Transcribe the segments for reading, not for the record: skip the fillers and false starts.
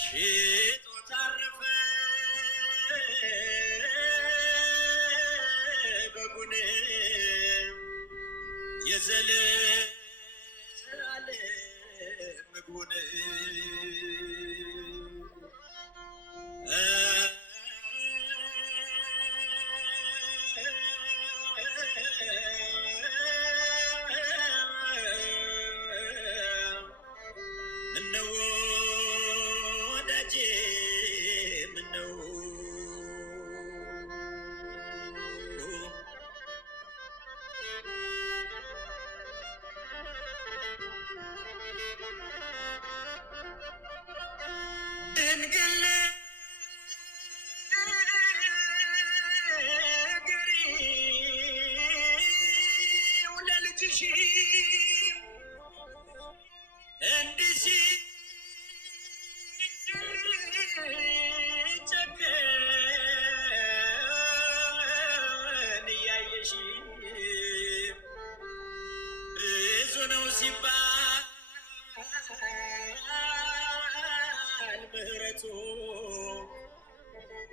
ሽጦ ታረፈ በጉን የዘለዓለም ምግቡን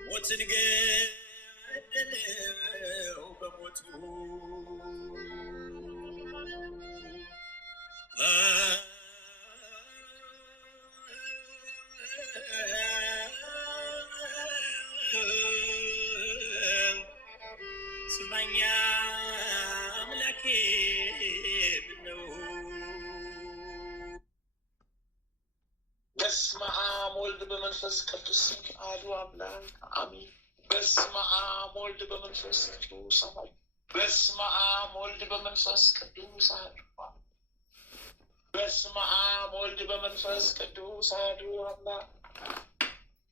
ሞትን ገደለው በሞቱ ስማኛ አምላኬ ምነው በስመ አብ ወልድ በመንፈስ ቅዱስ አሐዱ አምላክ አሜን። በስመ አብ ወልድ በመንፈስ ቅዱስ አሐዱ በስመ አብ ወልድ በመንፈስ ቅዱስ አሐዱ በስመ አብ ወልድ በመንፈስ ቅዱስ አሐዱ አምላክ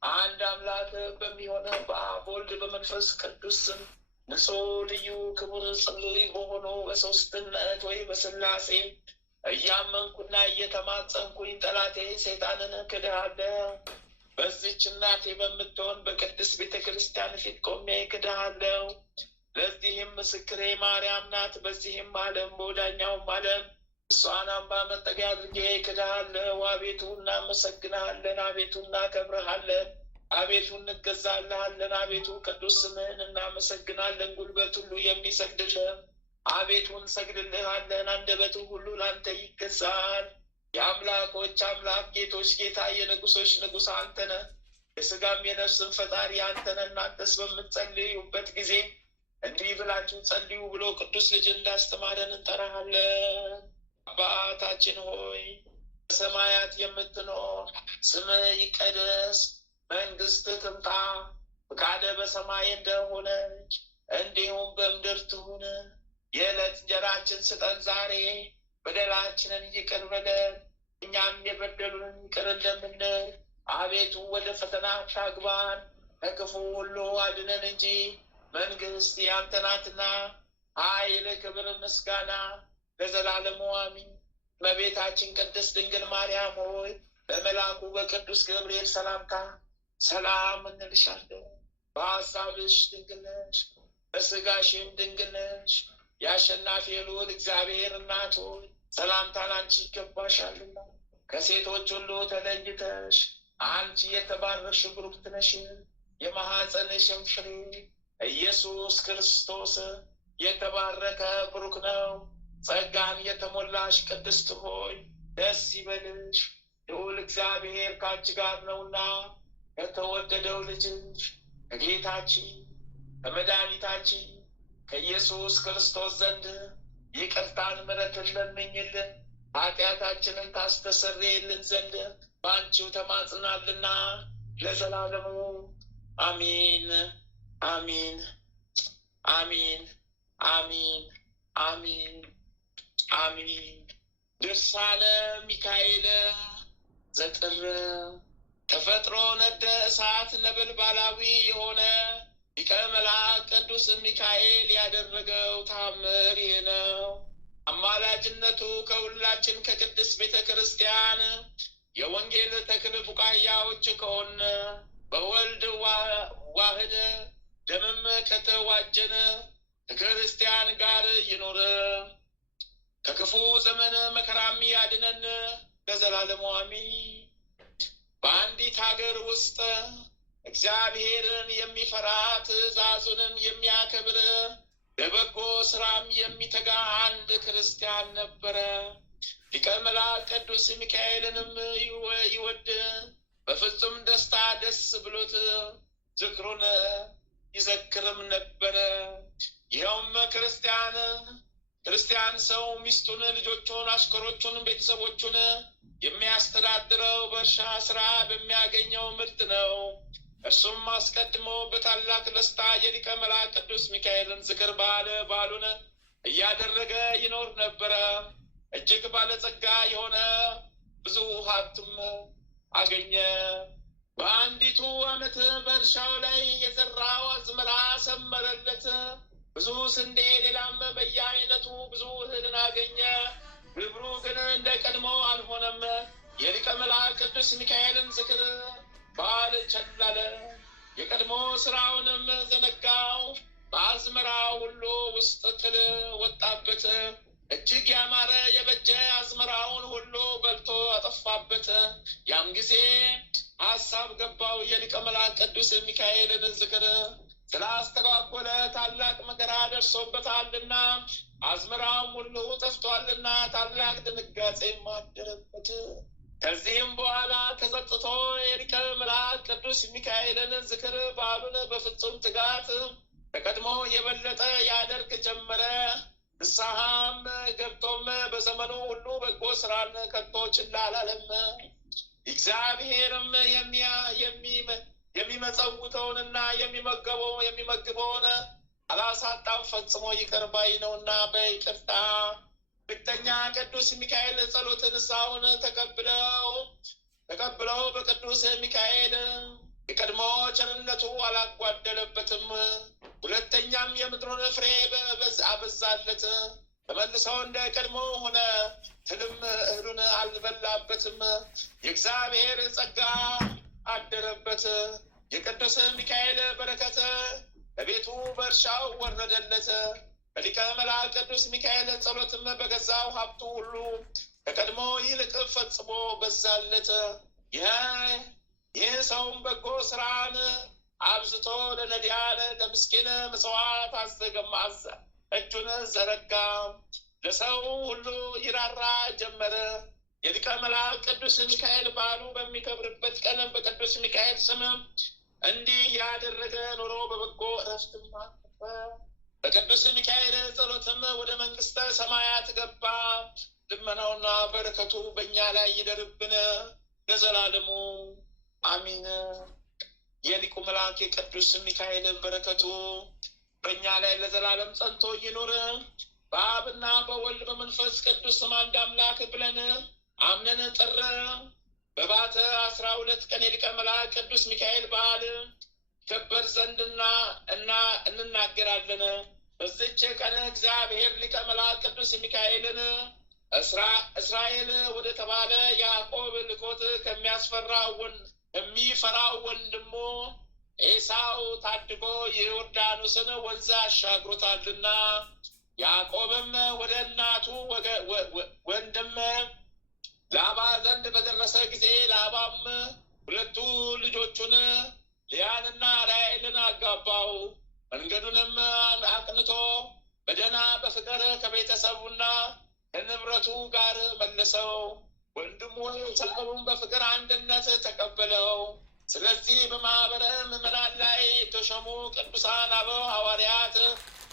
አንድ አምላክ በሚሆነ በአብ ወልድ በመንፈስ ቅዱስ ስም ንጹሕ ልዩ ክቡር ጽሉይ በሆኑ በሦስትነት ወይ በሥላሴ እያመንኩና እየተማጸንኩኝ ጠላቴ ሰይጣንን ክድሃለሁ። በዚች እናቴ በምትሆን በቅድስት ቤተ ክርስቲያን ፊት ቆሜ ክድሃለሁ። ለዚህም ምስክሬ ማርያም ናት። በዚህም ዓለም በወዳኛውም ዓለም እሷን አምባ መጠጊያ አድርጌ ክድሃለሁ። አቤቱ እናመሰግንሃለን፣ አቤቱ እናከብረሃለን፣ አቤቱ እንገዛልሃለን፣ አቤቱ ቅዱስ ስምህን እናመሰግናለን። ጉልበት ሁሉ የሚሰግድልህ አቤቱ እንሰግድልሃለን። አንደበቱ ሁሉ ላንተ ይገዛል። የአምላኮች አምላክ ጌቶች ጌታ የንጉሶች ንጉሥ አንተ ነህ። የሥጋም የነፍስን ፈጣሪ አንተ ነህ። እናንተስ በምትጸልዩበት ጊዜ እንዲህ ብላችሁ ጸልዩ ብሎ ቅዱስ ልጅ እንዳስተማረን እንጠራሃለን። አባታችን ሆይ በሰማያት የምትኖር ስምህ ይቀደስ፣ መንግሥትህ ትምጣ፣ ፈቃድህ በሰማይ እንደሆነች እንዲሁም በምድር ትሁን። የዕለት እንጀራችን ስጠን ዛሬ፣ በደላችንን ይቅር በለን እኛም የበደሉንን ይቅር እንደምንል፣ አቤቱ ወደ ፈተና አታግባን ከክፉ ሁሉ አድነን እንጂ መንግሥት ያንተ ናትና፣ ኃይል፣ ክብር፣ ምስጋና ለዘላለሙ አሜን። እመቤታችን ቅድስት ድንግል ማርያም ሆይ በመልአኩ በቅዱስ ገብርኤል ሰላምታ ሰላም እንልሻለን። በሐሳብሽ ድንግል ነሽ፣ በሥጋሽም ድንግል ነሽ። የአሸናፊ ልዑል እግዚአብሔር እናት ሆይ ሰላምታ ላንቺ ይገባሻልና፣ ከሴቶች ሁሉ ተለይተሽ አንቺ የተባረክሽ ብሩክት ነሽ። የማኅፀንሽም ፍሬ ኢየሱስ ክርስቶስ የተባረከ ብሩክ ነው። ጸጋን የተሞላሽ ቅድስት ሆይ ደስ ይበልሽ፣ ልዑል እግዚአብሔር ከአንቺ ጋር ነውና ከተወደደው ልጅሽ ከጌታችን ከመድኃኒታችን ከኢየሱስ ክርስቶስ ዘንድ ይቅርታን ምሕረትን ለምኝልን ኃጢአታችንን ታስተሰርይልን ዘንድ በአንቺው ተማጽናልና ለዘላለሙ አሜን አሜን አሜን አሜን አሜን አሜን። ድርሳነ ሚካኤል ዘጥር ተፈጥሮ ነደ እሳት ነበልባላዊ የሆነ ሊቀ መላእክት ቅዱስ ሚካኤል ያደረገው ተአምር ይህ ነው። አማላጅነቱ ከሁላችን ከቅድስት ቤተ ክርስቲያን የወንጌል ተክል ቡቃያዎች ከሆነ በወልድ ዋህድ ደምም ከተዋጀን ከክርስቲያን ጋር ይኑር። ከክፉ ዘመን መከራም ያድነን ለዘላለሙ አሜን። በአንዲት ሀገር ውስጥ እግዚአብሔርን የሚፈራ ትእዛዙንም የሚያከብር ለበጎ ስራም የሚተጋ አንድ ክርስቲያን ነበረ። ሊቀ መላእክት ቅዱስ ሚካኤልንም ይወድ በፍጹም ደስታ ደስ ብሎት ዝክሩን ይዘክርም ነበረ። ይኸውም ክርስቲያን ሰው ሚስቱን፣ ልጆቹን፣ አሽከሮቹን፣ ቤተሰቦቹን የሚያስተዳድረው በእርሻ ስራ በሚያገኘው ምርት ነው። እርሱም አስቀድሞ በታላቅ ደስታ የሊቀ መላእክት ቅዱስ ሚካኤልን ዝክር በዓሉን እያደረገ ይኖር ነበረ። እጅግ ባለጸጋ የሆነ ብዙ ሀብትም አገኘ። በአንዲቱ ዓመት በእርሻው ላይ የዘራው አዝመራ ሰመረለት። ብዙ ስንዴ፣ ሌላም በየአይነቱ ብዙ እህልን አገኘ። ግብሩ ግን እንደ ቀድሞ አልሆነም። የሊቀ መላእክት ቅዱስ ሚካኤልን ዝክር በዓል ቸል አለ። የቀድሞ ስራውንም ዘነጋው። በአዝመራው ሁሉ ውስጥ ትል ወጣበት። እጅግ ያማረ የበጀ አዝመራውን ሁሉ በልቶ አጠፋበት። ያም ጊዜ ሀሳብ ገባው። የሊቀ መላእክት ቅዱስ ሚካኤልን ዝክር ስላስተጓጎለ ታላቅ መከራ ደርሶበታልና አዝመራውም ሁሉ ጠፍቷልና ታላቅ ድንጋጼም አደረበት። ከዚህም በኋላ ተጸጽቶ የሊቀ መላእክት ቅዱስ ሚካኤልን ዝክር በዓሉን በፍጹም ትጋት ከቀድሞ የበለጠ ያደርግ ጀመረ። ንስሐም ገብቶም በዘመኑ ሁሉ በጎ ስራን ከቶ ችላ አላለም። እግዚአብሔርም የሚመጸውተውንና የሚመግበውን አላሳጣም፣ ፈጽሞ ይቅር ባይ ነውና በይቅርታ ሁለተኛ ቅዱስ ሚካኤል ጸሎት ንስሐውን ተቀብለው በቅዱስ ሚካኤል የቀድሞ ቸርነቱ አላጓደለበትም። ሁለተኛም የምድሩን ፍሬ አበዛለት። ተመልሰው እንደ ቀድሞ ሆነ። ትልም እህሉን አልበላበትም። የእግዚአብሔር ጸጋ አደረበት። የቅዱስ ሚካኤል በረከት በቤቱ በእርሻው ወረደለት። በሊቀ መላእክት ቅዱስ ሚካኤል ጸሎትም በገዛው ሀብቱ ሁሉ ከቀድሞ ይልቅ ፈጽሞ በዛለት። ይህ ሰውም በጎ ስራን አብዝቶ ለነዳያን ለምስኪን ምጽዋት እጁን ዘረጋ። ለሰው ሁሉ ይራራ ጀመረ። የሊቀ መላእክት ቅዱስ ሚካኤል በዓሉ በሚከብርበት ቀን በቅዱስ ሚካኤል ስም እንዲህ ያደረገ ኑሮ በበጎ እረፍትም አረፈ። በቅዱስ ሚካኤል ጸሎትም ወደ መንግስተ ሰማያት ገባ። ልመናውና በረከቱ በእኛ ላይ ይደርብን ለዘላለሙ አሚን። የሊቁ መልአክ የቅዱስ ሚካኤል በረከቱ በእኛ ላይ ለዘላለም ጸንቶ ይኑር። በአብና በወልድ በመንፈስ ቅዱስ አንድ አምላክ ብለን አምነን ጥር በባተ 12 ቀን የሊቀ መላእክት ቅዱስ ሚካኤል በዓል ይከበር ዘንድ እንናገራለን። በዚች ቀን እግዚአብሔር ሊቀ መላእክት ቅዱስ ሚካኤልን እስራኤል ወደ ተባለ ያዕቆብ ልኮት ከሚፈራው ወንድሙ ኤሳው ታድጎ የዮርዳኖስን ወንዝ አሻግሮታልና። ያዕቆብም ወደ እናቱ ወንድም ላባ ዘንድ በደረሰ ጊዜ ላባም ሁለቱ ልጆቹን ልያንና ራሔልን አጋባው። መንገዱንም አቅንቶ በደህና በፍቅር ከቤተሰቡና ከንብረቱ ጋር መለሰው። ወንድሙ ኤሳውን በፍቅር አንድነት ተቀበለው። ስለዚህ በማህበረ ምዕመናን ላይ የተሾሙ ቅዱሳን አበው ሐዋርያት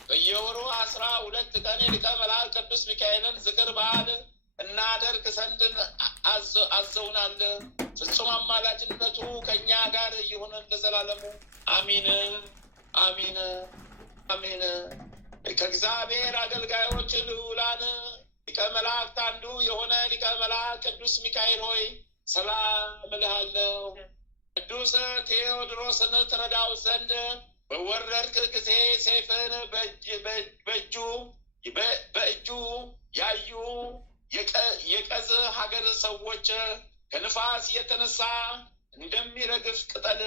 በየወሩ 12 ቀን የሊቀ መላእክት ቅዱስ ሚካኤልን ዝክር በዓል እናደርግ ዘንድ አዘውናል። ፍጹም አማላጅነቱ ከእኛ ጋር ይሁን ለዘላለሙ አሚን አሚን አሚን። ከእግዚአብሔር አገልጋዮች ልዑላን ሊቀ መላእክት አንዱ የሆነ ሊቀ መላእክት ቅዱስ ሚካኤል ሆይ ሰላም እልሃለሁ። ቅዱስ ቴዎድሮስን ትረዳው ዘንድ በወረድክ ጊዜ ሰይፍን በእጁ ያዩ የቀዝ ሀገር ሰዎች ከንፋስ የተነሳ እንደሚረግፍ ቅጠል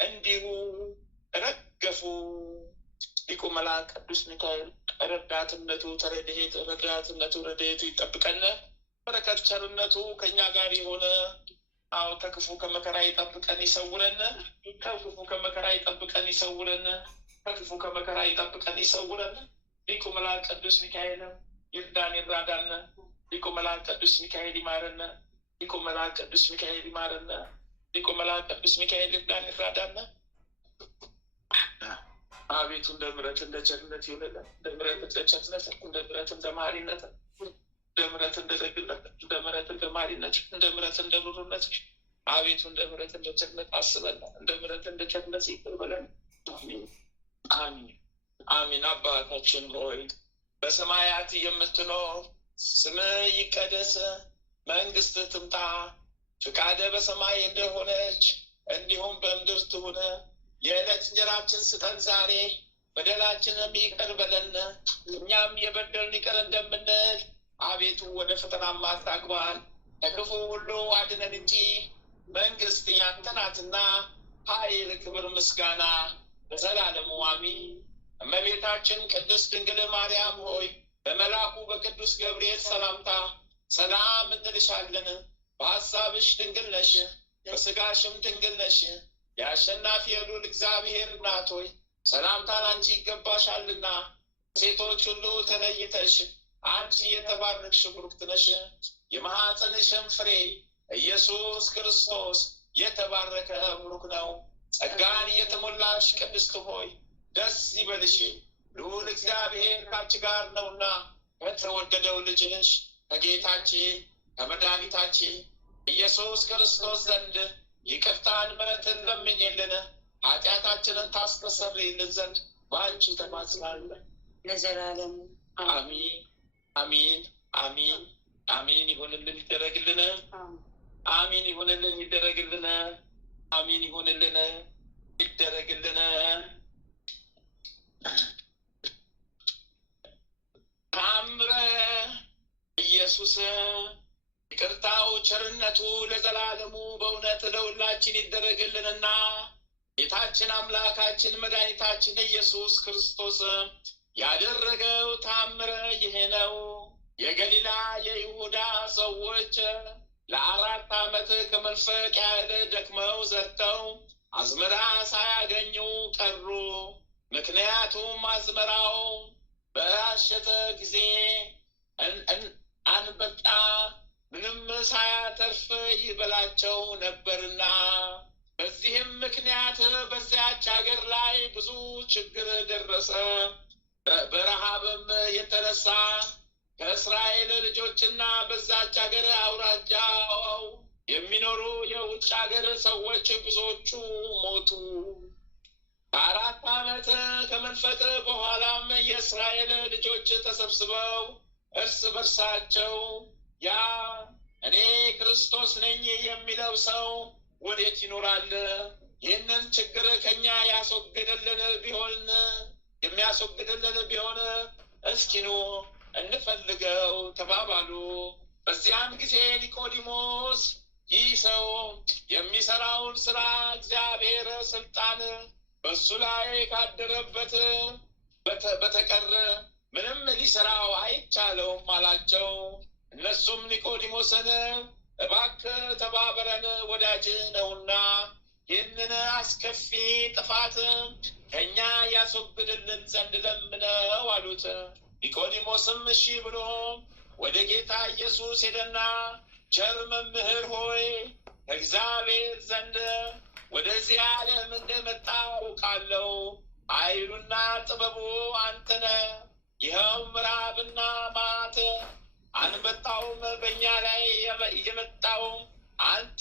እንዲሁ ረገፉ። ሊቁ መልአክ ቅዱስ ሚካኤል ረዳትነቱ ረድኤቱ ይጠብቀን በረከት ቸርነቱ ከኛ ጋር የሆነ አዎ ከክፉ ከመከራ ይጠብቀን ይሰውረን። ከክፉ ከመከራ ይጠብቀን ይሰውረን። ከክፉ ከመከራ ይጠብቀን ይሰውረን። ሊቁ መልአክ ቅዱስ ሚካኤል ይርዳን ይራዳን። ሊቁ መልአክ ቅዱስ ሚካኤል ይማረን። ሊቁ መልአክ ቅዱስ ሚካኤል ይማረን። ሊቁ መልአክ ቅዱስ ሚካኤል ይርዳን ይራዳን። አቤቱ እንደ ምሕረት እንደ ቸርነት ይሁንልን። እንደ ምሕረት እንደ ቸርነት፣ እንደ ምሕረት እንደ መሐሪነት፣ እንደ ምሕረት እንደ ደግነት፣ እንደ ምሕረት እንደ መሐሪነት፣ እንደ ምሕረት እንደ ሩሩነት አቤቱ እንደ ምሕረት እንደ ቸርነት አስበን። እንደ ምሕረት እንደ ቸርነት ይቅር በለን። አሜን አሜን አሜን። አባታችን ሆይ በሰማያት የምትኖር ስምህ ይቀደስ፣ መንግስትህ ትምጣ፣ ፍቃድህ በሰማይ እንደሆነች እንዲሁም በምድር ትሁን። የዕለት እንጀራችንን ስጠን ዛሬ፣ በደላችንን ይቅር በለን እኛም የበደሉንን ይቅር እንደምንል። አቤቱ ወደ ፈተና አታግባን፣ ከክፉ ሁሉ አድነን እንጂ መንግስት ያንተ ናትና ኃይል፣ ክብር፣ ምስጋና ለዘላለሙ አሜን። እመቤታችን ቅድስት ድንግል ማርያም ሆይ በመልአኩ በቅዱስ ገብርኤል ሰላምታ ሰላም እንልሻለን። በሐሳብሽ ድንግል ነሽ፣ በስጋሽም ድንግል ነሽ። የአሸናፊ የልዑል እግዚአብሔር እናት ሆይ ሰላምታ ላንቺ ይገባሻልና ሴቶች ሁሉ ተለይተሽ አንቺ የተባረክሽ ቡርክት ነሽ። የማኅፀንሽም ፍሬ ኢየሱስ ክርስቶስ የተባረከ ቡሩክ ነው። ጸጋን የተሞላሽ ቅድስት ሆይ ደስ ይበልሽ፣ ልዑል እግዚአብሔር ካንቺ ጋር ነውና ከተወደደው ልጅሽ ከጌታችን ከመድኃኒታችን ኢየሱስ ክርስቶስ ዘንድ ይቅርታን ምሕረትን ለምኝልን ኃጢአታችንን ታስተሰርይልን ዘንድ በአንቺ ተማጽናለን ለዘላለሙ አሜን አሜን አሜን አሜን። ይሁንልን ይደረግልን። አሜን ይሁንልን ይደረግልን። አሜን ይሁንልን ይደረግልን። ተአምረ ኢየሱስ ይቅርታው ቸርነቱ ለዘላለሙ በእውነት ለሁላችን ይደረግልንና ጌታችን አምላካችን መድኃኒታችን ኢየሱስ ክርስቶስ ያደረገው ተአምረ ይሄ ነው። የገሊላ የይሁዳ ሰዎች ለ4 ዓመት ከመንፈቅ ያህል ደክመው ዘርተው አዝመራ ሳያገኙ ቀሩ። ምክንያቱም አዝመራው በአሸተ ጊዜ አንበጣ ምንም ሳያተርፍ ይበላቸው ነበርና፣ በዚህም ምክንያት በዚያች ሀገር ላይ ብዙ ችግር ደረሰ። በረሃብም የተነሳ ከእስራኤል ልጆችና በዛች ሀገር አውራጃው የሚኖሩ የውጭ ሀገር ሰዎች ብዙዎቹ ሞቱ። ከ4 ዓመት ከመንፈቅ በኋላም የእስራኤል ልጆች ተሰብስበው እርስ በርሳቸው ያ እኔ ክርስቶስ ነኝ የሚለው ሰው ወዴት ይኖራል? ይህንን ችግር ከኛ የሚያስወግድልን ቢሆን እስኪ ኑ እንፈልገው ተባባሉ። በዚያም ጊዜ ኒቆዲሞስ ይህ ሰው የሚሰራውን ስራ እግዚአብሔር ስልጣን በሱ ላይ ካደረበት በተቀር ምንም ሊሰራው አይቻለውም አላቸው። እነሱም ኒቆዲሞስን እባክህ ተባበረን፣ ወዳጅ ነውና ይህንን አስከፊ ጥፋት ከእኛ ያስወግድልን ዘንድ ለምነው አሉት። ኒቆዲሞስም እሺ ብሎ ወደ ጌታ ኢየሱስ ሄደና ቸር መምህር ሆይ ከእግዚአብሔር ዘንድ ወደዚህ ዓለም እንደመጣ አውቃለሁ። ኃይሉና ጥበቡ አንተ ነህ። ይኸውም ረሃብና ማት አንበጣውም በእኛ ላይ የመጣው አንተ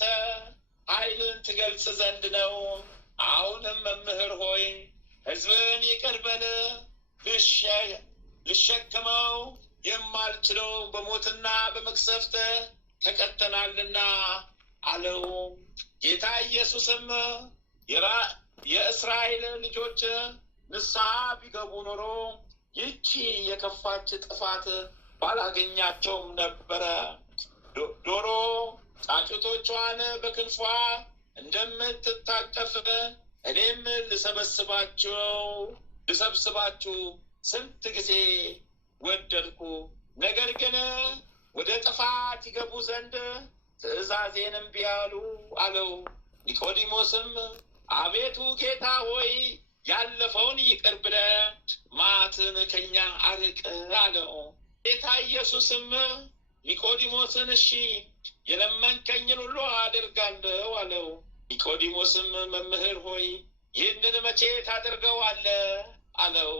ኃይልን ትገልጽ ዘንድ ነው። አሁንም መምህር ሆይ ሕዝብን ይቅር በል፣ ልሸከመው የማልችለው በሞትና በመቅሰፍት ተቀጥተናልና አለው። ጌታ ኢየሱስም የእስራኤል ልጆች ንስሐ ቢገቡ ኖሮ ይቺ የከፋች ጥፋት ባላገኛቸውም ነበረ። ዶሮ ጫጩቶቿን በክንፏ እንደምትታቀፍ እኔም ልሰብስባችሁ ስንት ጊዜ ወደድኩ። ነገር ግን ወደ ጥፋት ይገቡ ዘንድ ትእዛዜን እምቢ አሉ አለው። ኒቆዲሞስም አቤቱ ጌታ ሆይ ያለፈውን ይቅር ብለህ መዓትን ከኛ አርቅ አለው። ጌታ ኢየሱስም ኒቆዲሞስን እሺ የለመንከኝን ሁሉ አደርጋለሁ አለው። ኒቆዲሞስም መምህር ሆይ ይህንን መቼ ታደርገዋለህ አለው።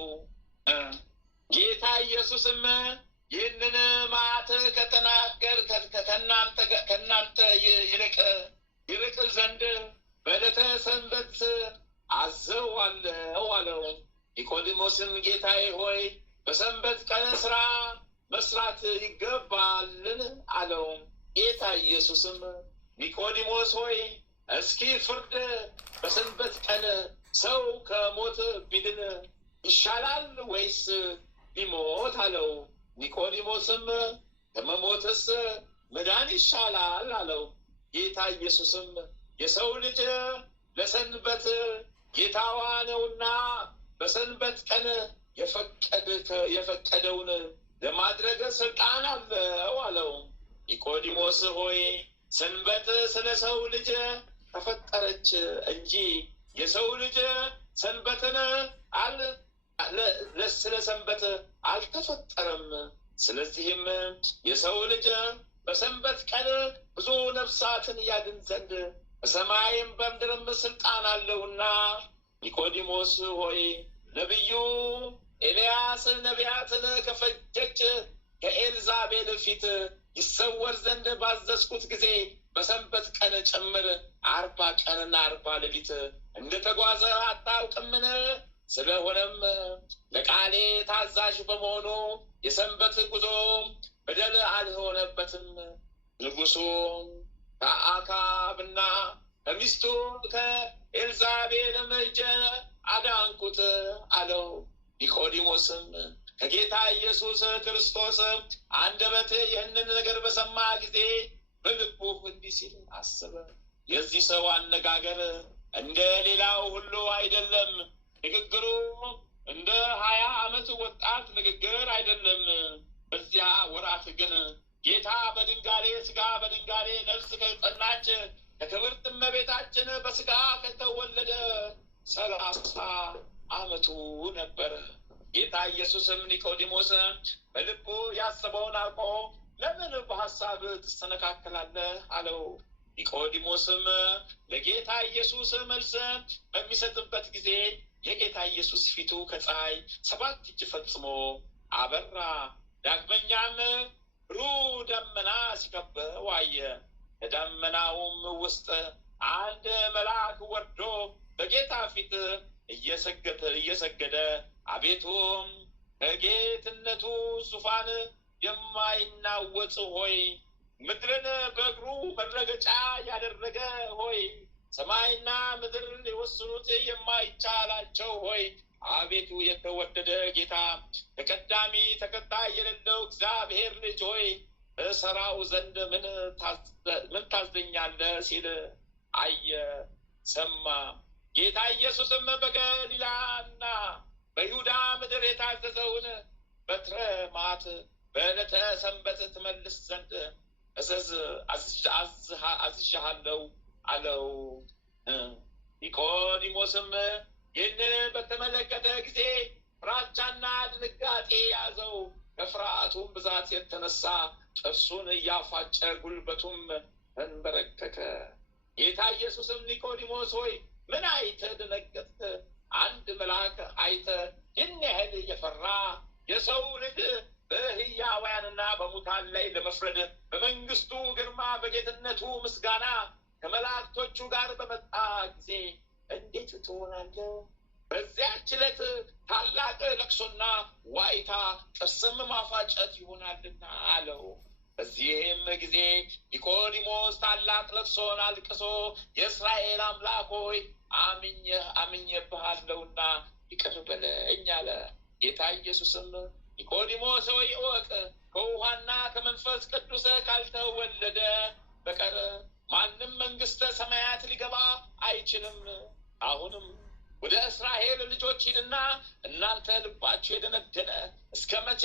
ጌታ ኢየሱስም ይህንን መዓት ከተናገር ከእናንተ ይርቅ ዘንድ በዕለተ ሰንበት አዘዋለሁ አለው። ኒቆዲሞስም ጌታዬ ሆይ በሰንበት ቀን ስራ መስራት ይገባልን አለው። ጌታ ኢየሱስም ኒቆዲሞስ ሆይ እስኪ ፍርድ በሰንበት ቀን ሰው ከሞት ቢድን ይሻላል ወይስ ቢሞት አለው። ኒቆዲሞስም ከመሞትስ መዳን ይሻላል አለው። ጌታ ኢየሱስም የሰው ልጅ ለሰንበት ጌታዋ ነውና በሰንበት ቀን የፈቀደውን ለማድረግ ስልጣን አለው አለው። ኒቆዲሞስ ሆይ ሰንበት ስለ ሰው ልጅ ተፈጠረች እንጂ የሰው ልጅ ሰንበትን ስለ ሰንበት አልተፈጠረም። ስለዚህም የሰው ልጅ በሰንበት ቀን ብዙ ነፍሳትን ያድን ዘንድ በሰማይም በምድርም ስልጣን አለውና። ኒቆዲሞስ ሆይ ነቢዩ ኤልያስ ነቢያትን ከፈጀች ከኤልዛቤል ፊት ይሰወር ዘንድ ባዘዝኩት ጊዜ በሰንበት ቀን ጭምር 40 ቀንና 40 ሌሊት እንደተጓዘ አታውቅምን? ስለሆነም ለቃሌ ታዛዥ በመሆኑ የሰንበት ጉዞ በደል አልሆነበትም። ንጉሡ ከአካብና ከሚስቱ ከኤልዛቤልም እጅ አዳንኩት አለው። ኒቆዲሞስም ከጌታ ኢየሱስ ክርስቶስ አንደበት ይህንን ነገር በሰማ ጊዜ በልቡ እንዲህ ሲል አሰበ፣ የዚህ ሰው አነጋገር እንደ ሌላው ሁሉ አይደለም። ንግግሩ እንደ 20 ዓመት ወጣት ንግግር አይደለም። በዚያ ወራት ግን ጌታ በድንጋሌ ሥጋ በድንጋሌ ነፍስ ከጸናች ከክብርት እመቤታችን በሥጋ ከተወለደ 30 ዓመቱ ነበረ። ጌታ ኢየሱስም ኒቆዲሞስ በልቡ ያሰበውን አውቆ ለምን በሐሳብ ትሰነካከላለህ አለው። ኒቆዲሞስም ለጌታ ኢየሱስ መልስ በሚሰጥበት ጊዜ የጌታ ኢየሱስ ፊቱ ከፀሐይ 7 እጅ ፈጽሞ አበራ። ዳግመኛም ብሩህ ደመና ሲከበው አየ። ከደመናውም ውስጥ አንድ መልአክ ወርዶ በጌታ ፊት እየሰገደ አቤቱ ከጌትነቱ ዙፋን የማይናወጽ ሆይ፣ ምድርን በእግሩ መረገጫ ያደረገ ሆይ፣ ሰማይና ምድር ሊወስኑት የማይቻላቸው ሆይ፣ አቤቱ የተወደደ ጌታ ተቀዳሚ ተከታይ የሌለው እግዚአብሔር ልጅ ሆይ እሰራው ዘንድ ምን ታዘኛለህ ሲል አየ ሰማ። ጌታ ኢየሱስም በገሊላና በይሁዳ ምድር የታዘዘውን በትረ መዓት በዕለተ ሰንበት ትመልስ ዘንድ አዝዣለሁ አለው። ኒቆዲሞስም ይህን በተመለከተ ጊዜ ፍራቻና ድንጋጤ ያዘው። ከፍርሃቱም ብዛት የተነሳ ጥርሱን እያፋጨ ጉልበቱም ተንበረከከ። ጌታ ኢየሱስም ኒቆዲሞስ ሆይ ምን አይተህ ደነገጥክ? አንድ መልአክ አይተህ ይህን ያህል የፈራ? የሰው ልጅ በሕያዋንና በሙታን ላይ ለመፍረድ በመንግስቱ ግርማ በጌትነቱ ምስጋና ከመላእክቶቹ ጋር በመጣ ጊዜ እንዴት ትሆናለህ? በዚያች ዕለት ታላቅ ለቅሶና ዋይታ ጥርስም ማፋጨት ይሆናልና አለው። በዚህም ጊዜ ኒቆዲሞስ ታላቅ ለቅሶን አልቅሶ የእስራኤል አምላክ ሆይ አምኜብሃለሁና ይቅር በለኝ አለ። ጌታ ኢየሱስም ኒቆዲሞስ ሆይ እወቅ፣ ከውሃና ከመንፈስ ቅዱስ ካልተወለደ በቀር ማንም መንግሥተ ሰማያት ሊገባ አይችልም። አሁንም ወደ እስራኤል ልጆች ሂድና እናንተ ልባችሁ የደነደነ እስከ መቼ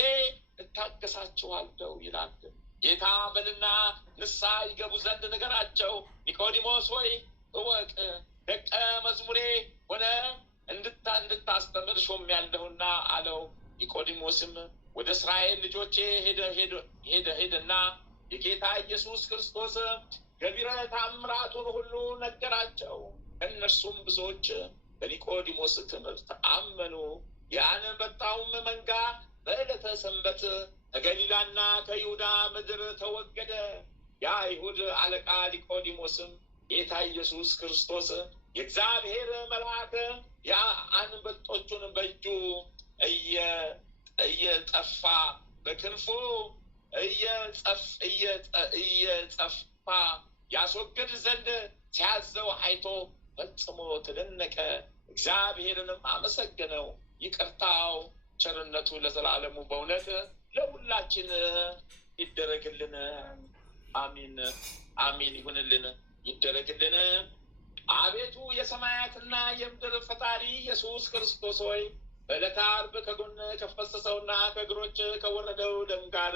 እታገሳችኋለሁ ይላል ጌታ በልና ንስሐ ይገቡ ዘንድ ንገራቸው። ኒቆዲሞስ ሆይ እወቅ፣ ደቀ መዝሙሬ ሆነ እንድታስተምር ሾሜአለሁና አለው። ኒቆዲሞስም ወደ እስራኤል ልጆቼ ሄደና የጌታ ኢየሱስ ክርስቶስ ገቢረ ተአምራቱን ሁሉ ነገራቸው። እነርሱም ብዙዎች በኒቆዲሞስ ትምህርት አመኑ። የአንበጣውም መንጋ በዕለተ ሰንበት ከገሊላና ከይሁዳ ምድር ተወገደ። የአይሁድ አለቃ ኒቆዲሞስም ጌታ ኢየሱስ ክርስቶስ የእግዚአብሔር መልአክ የአንበጦቹን በእጁ እየጠፋ በክንፉ እየጸፋ ያስወግድ ዘንድ ሲያዘው አይቶ ፈጽሞ ተደነቀ። እግዚአብሔርንም አመሰገነው። ይቅርታው ቸርነቱ ለዘላለሙ በእውነት ለሁላችን ይደረግልን። አሚን አሚን ይሁንልን፣ ይደረግልን። አቤቱ የሰማያትና የምድር ፈጣሪ ኢየሱስ ክርስቶስ ሆይ በዕለተ ዓርብ ከጎን ከፈሰሰውና ከእግሮች ከወረደው ደም ጋር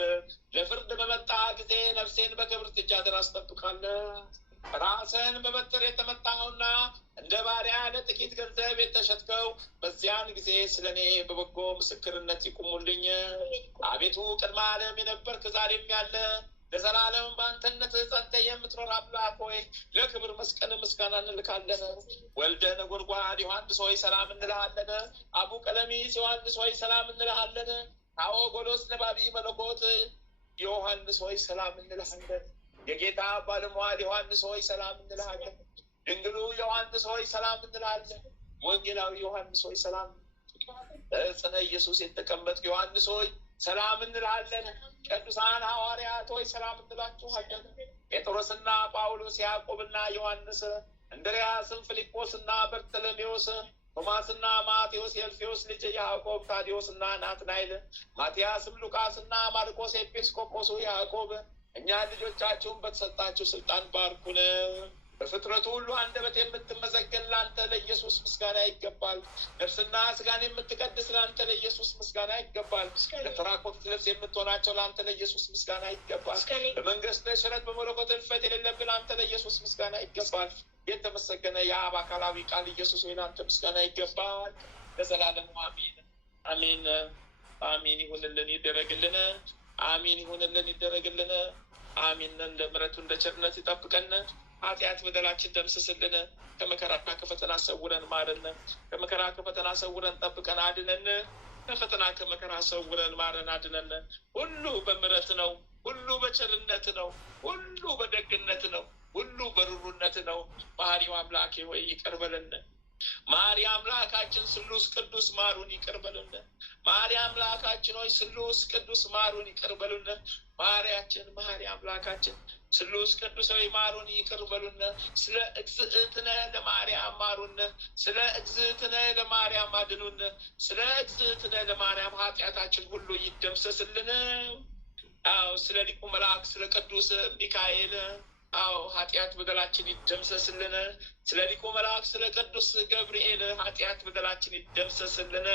ለፍርድ በመጣ ጊዜ ነፍሴን በክብርት እጅ አደራ አስጠብቃለህ። ራስህን በበትር የተመታኸውና እንደ ባሪያ ለጥቂት ገንዘብ የተሸጥከው በዚያን ጊዜ ስለ እኔ በበጎ ምስክርነት ይቁሙልኝ። አቤቱ ቅድመ ዓለም የነበርክ ዛሬም ያለ ለዘላለም በአንተነት ጸንተህ የምትኖር አምላክ ሆይ ለክብር መስቀል ምስጋና እንልካለን። ወልደ ነጎድጓድ ዮሐንስ ሆይ ሰላም እንልሃለን። አቡ ቀለሚስ ዮሐንስ ሆይ ሰላም እንልሃለን። ታዎጎሎስ ነባቢ መለኮት ዮሐንስ ሆይ ሰላም እንልሃለን። የጌታ ባለሟል ዮሐንስ ሆይ ሰላም እንልሃለን። ድንግሉ ዮሐንስ ሆይ ሰላም እንልሃለን። ወንጌላዊ ዮሐንስ ሆይ ሰላም፣ በዕፀ ኢየሱስ የተቀመጥክ ዮሐንስ ሆይ ሰላም እንልሃለን። ቅዱሳን ሐዋርያት ሆይ ሰላም እንላችኋለን። ጴጥሮስና ጳውሎስ፣ ያዕቆብና ዮሐንስ፣ እንድርያስም፣ ፊልጶስና በርተሎሜዎስ፣ ቶማስና ማቴዎስ፣ የእልፌዎስ ልጅ ያዕቆብ፣ ታዲዮስና ናትናኤል፣ ማትያስም፣ ሉቃስና ማርቆስ፣ ኤጲስቆጶሱ ያዕቆብ፣ እኛ ልጆቻችሁን በተሰጣችሁ ስልጣን ባርኩን። በፍጥረቱ ሁሉ አንደበት የምትመሰገን ለአንተ ለኢየሱስ ምስጋና ይገባል። ነፍስና ስጋን የምትቀድስ ለአንተ ለኢየሱስ ምስጋና ይገባል። ለተራቆት ልብስ የምትሆናቸው ለአንተ ለኢየሱስ ምስጋና ይገባል። በመንግስት ሽረት በመለኮት እልፈት የሌለብን ለአንተ ለኢየሱስ ምስጋና ይገባል። የተመሰገነ የአብ አካላዊ ቃል ኢየሱስ ወይ ለአንተ ምስጋና ይገባል ለዘላለሙ። አሚን አሚን አሚን ይሁንልን፣ ይደረግልን። አሚን ይሁንልን፣ ይደረግልን። አሚን። እንደ ምሕረቱ እንደ ቸርነት ይጠብቀን። ኃጢአት በደላችን ደምስስልን። ከመከራ ከፈተና ሰውረን ማረን። ከመከራ ከፈተና ሰውረን ጠብቀን አድነን። ከፈተና ከመከራ ሰውረን ማረን አድነን። ሁሉ በምሕረት ነው። ሁሉ በቸርነት ነው። ሁሉ በደግነት ነው። ሁሉ በሩሩነት ነው። መሐሪው አምላኬ ሆይ ይቅር በለን። መሐሪ አምላካችን ስሉስ ቅዱስ ማሩን ይቅር በሉን። መሐሪ አምላካችን ሆይ ስሉስ ቅዱስ ማሩን ይቅር በሉን። መሐሪያችን መሐሪ አምላካችን ስሉስ ቅዱስ ሆይ ማሩን ይቅር በሉን። ስለ እግዝእትነ ለማርያም ማሩን። ስለ እግዝእትነ ለማርያም አድኑን። ስለ እግዝእትነ ለማርያም ኃጢአታችን ሁሉ ይደምሰስልን። አዎ ስለ ሊቁ መልአክ ስለ ቅዱስ ሚካኤል አዎ ኃጢአት በደላችን ይደምሰስልን። ስለ ሊቁ መልአክ ስለ ቅዱስ ገብርኤል ኃጢአት በደላችን ይደምሰስልን።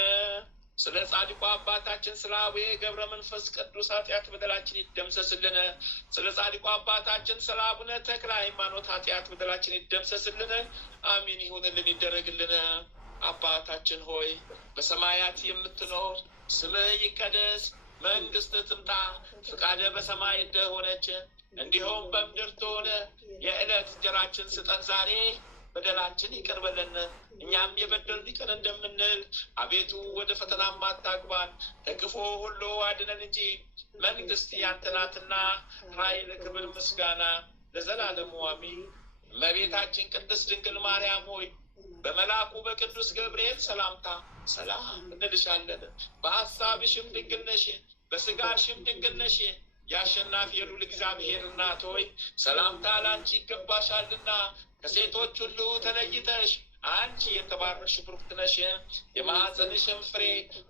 ስለ ጻድቁ አባታችን ስለ አቡነ ገብረ መንፈስ ቅዱስ ኃጢአት በደላችን ይደምሰስልን። ስለ ጻድቁ አባታችን ስለ አቡነ ተክለ ሃይማኖት ኃጢአት በደላችን ይደምሰስልን። አሚን ይሁንልን፣ ይደረግልን። አባታችን ሆይ በሰማያት የምትኖር ስምህ ይቀደስ፣ መንግስት ትምጣ፣ ፍቃደ በሰማይ እንደሆነች እንዲሁም በምድር ትሁን። የዕለት እንጀራችን ስጠን ዛሬ፣ በደላችን ይቅር በለን እኛም የበደሉንን ይቅር እንደምንል፣ አቤቱ ወደ ፈተናም አታግባን ከክፉ ሁሉ አድነን እንጂ መንግስት ያንተ ናትና ኃይል፣ ክብር፣ ምስጋና ለዘላለሙ አሜን። እመቤታችን ቅድስት ድንግል ማርያም ሆይ በመልአኩ በቅዱስ ገብርኤል ሰላምታ ሰላም እንልሻለን። በሐሳብሽም ድንግል ነሽ፣ በስጋሽም ድንግል ነሽ። የአሸናፊ የልዑል እግዚአብሔር እናት ሆይ ሰላምታ ለአንቺ ይገባሻልና ከሴቶች ሁሉ ተለይተሽ አንቺ የተባረክሽ ብሩክት ነሽ። የማኅፀንሽም ፍሬ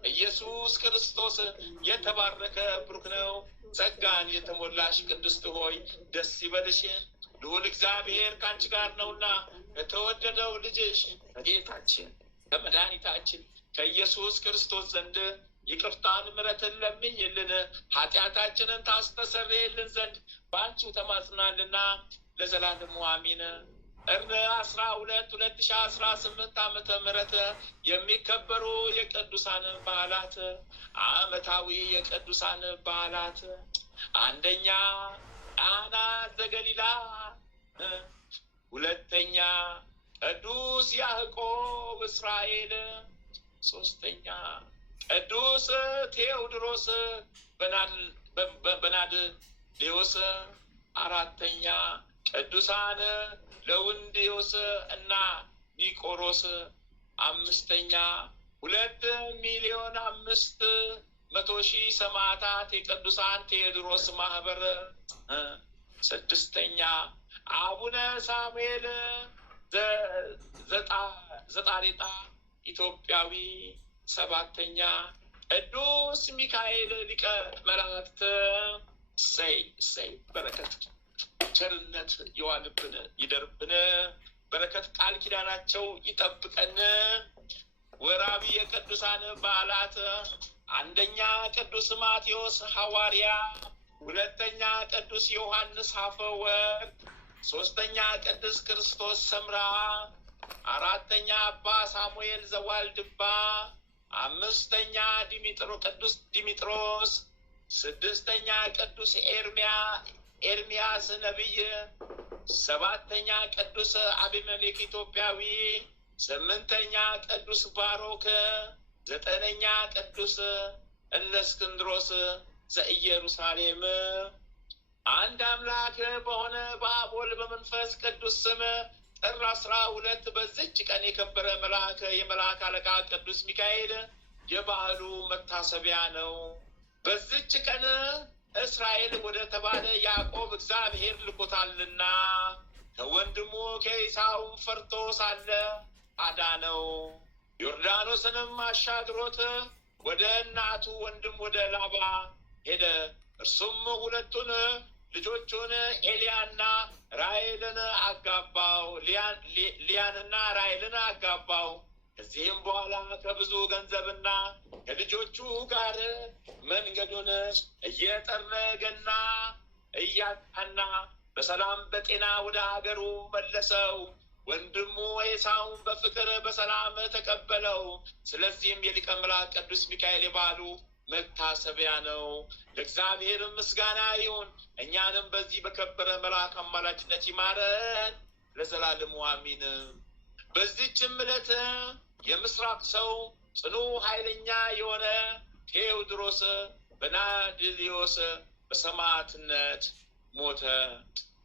ኢየሱስ ክርስቶስ የተባረከ ብሩክ ነው። ጸጋን የተሞላሽ ቅድስት ሆይ ደስ ይበልሽ፣ ልዑል እግዚአብሔር ከአንቺ ጋር ነውና ከተወደደው ልጅሽ ከጌታችን ከመድኃኒታችን ከኢየሱስ ክርስቶስ ዘንድ ይቅርታን ምሕረትን ለምኝልን ኃጢአታችንን ታስተሰርይልን ዘንድ በአንቺው ተማጽናልና ለዘላለሙ አሚን። ጥር 12 2018 ዓመተ ምህረት የሚከበሩ የቅዱሳን በዓላት። ዓመታዊ የቅዱሳን በዓላት፣ አንደኛ ቃና ዘገሊላ፣ ሁለተኛ ቅዱስ ያዕቆብ እስራኤል፣ ሶስተኛ ቅዱስ ቴዎድሮስ በናድሌዎስ፣ አራተኛ ቅዱሳን ለውንዴዎስ እና ኒቆሮስ፣ አምስተኛ 2,500,000 ሰማዕታት የቅዱሳን ቴዎድሮስ ማህበር፣ ስድስተኛ አቡነ ሳሙኤል ዘጣሪጣ ኢትዮጵያዊ፣ ሰባተኛ ቅዱስ ሚካኤል ሊቀ መላእክት። እሰይ በረከት ቸርነት ይዋልብን ይደርብን። በረከት ቃል ኪዳናቸው ይጠብቀን። ወራቢ የቅዱሳን በዓላት፣ አንደኛ ቅዱስ ማቴዎስ ሐዋርያ፣ ሁለተኛ ቅዱስ ዮሐንስ አፈወርቅ፣ ሶስተኛ ቅዱስ ክርስቶስ ሰምራ፣ አራተኛ አባ ሳሙኤል ዘዋልድባ፣ አምስተኛ ቅዱስ ዲሚጥሮስ፣ ስድስተኛ ቅዱስ ኤርሚያስ ነቢይ፣ ሰባተኛ ቅዱስ አቢመሌክ ኢትዮጵያዊ፣ ስምንተኛ ቅዱስ ባሮክ፣ ዘጠነኛ ቅዱስ እለእስክንድሮስ ዘኢየሩሳሌም። አንድ አምላክ በሆነ በአብ ወልድ በመንፈስ ቅዱስ ስም ጥር 12 በዚች ቀን የከበረ መልአክ የመልአክ አለቃ ቅዱስ ሚካኤል የበዓሉ መታሰቢያ ነው። በዚች ቀን እስራኤል ወደ ተባለ ያዕቆብ እግዚአብሔር ልኮታልና ከወንድሙ ከኤሳው ፈርቶ ሳለ አዳነው። ዮርዳኖስንም አሻግሮት ወደ እናቱ ወንድም ወደ ላባ ሄደ። እርሱም ሁለቱን ልጆቹን ኤልያና ራሔልን አጋባው። ሊያንና ራሔልን አጋባው። ከዚህም በኋላ ከብዙ ገንዘብና ከልጆቹ ጋር መንገዱን እየጠረገና እያቃና በሰላም በጤና ወደ ሀገሩ መለሰው። ወንድሙ ኤሳውን በፍቅር በሰላም ተቀበለው። ስለዚህም የሊቀ መላእክት ቅዱስ ሚካኤል የበዓሉ መታሰቢያ ነው። ለእግዚአብሔር ምስጋና ይሁን። እኛንም በዚህ በከበረ መልአክ አማላጅነት ይማረን ለዘላለሙ አሚን። በዚህችም ዕለት የምስራቅ ሰው ጽኑ ኃይለኛ የሆነ ቴዎድሮስ በናድሌዎስ በሰማዕትነት ሞተ።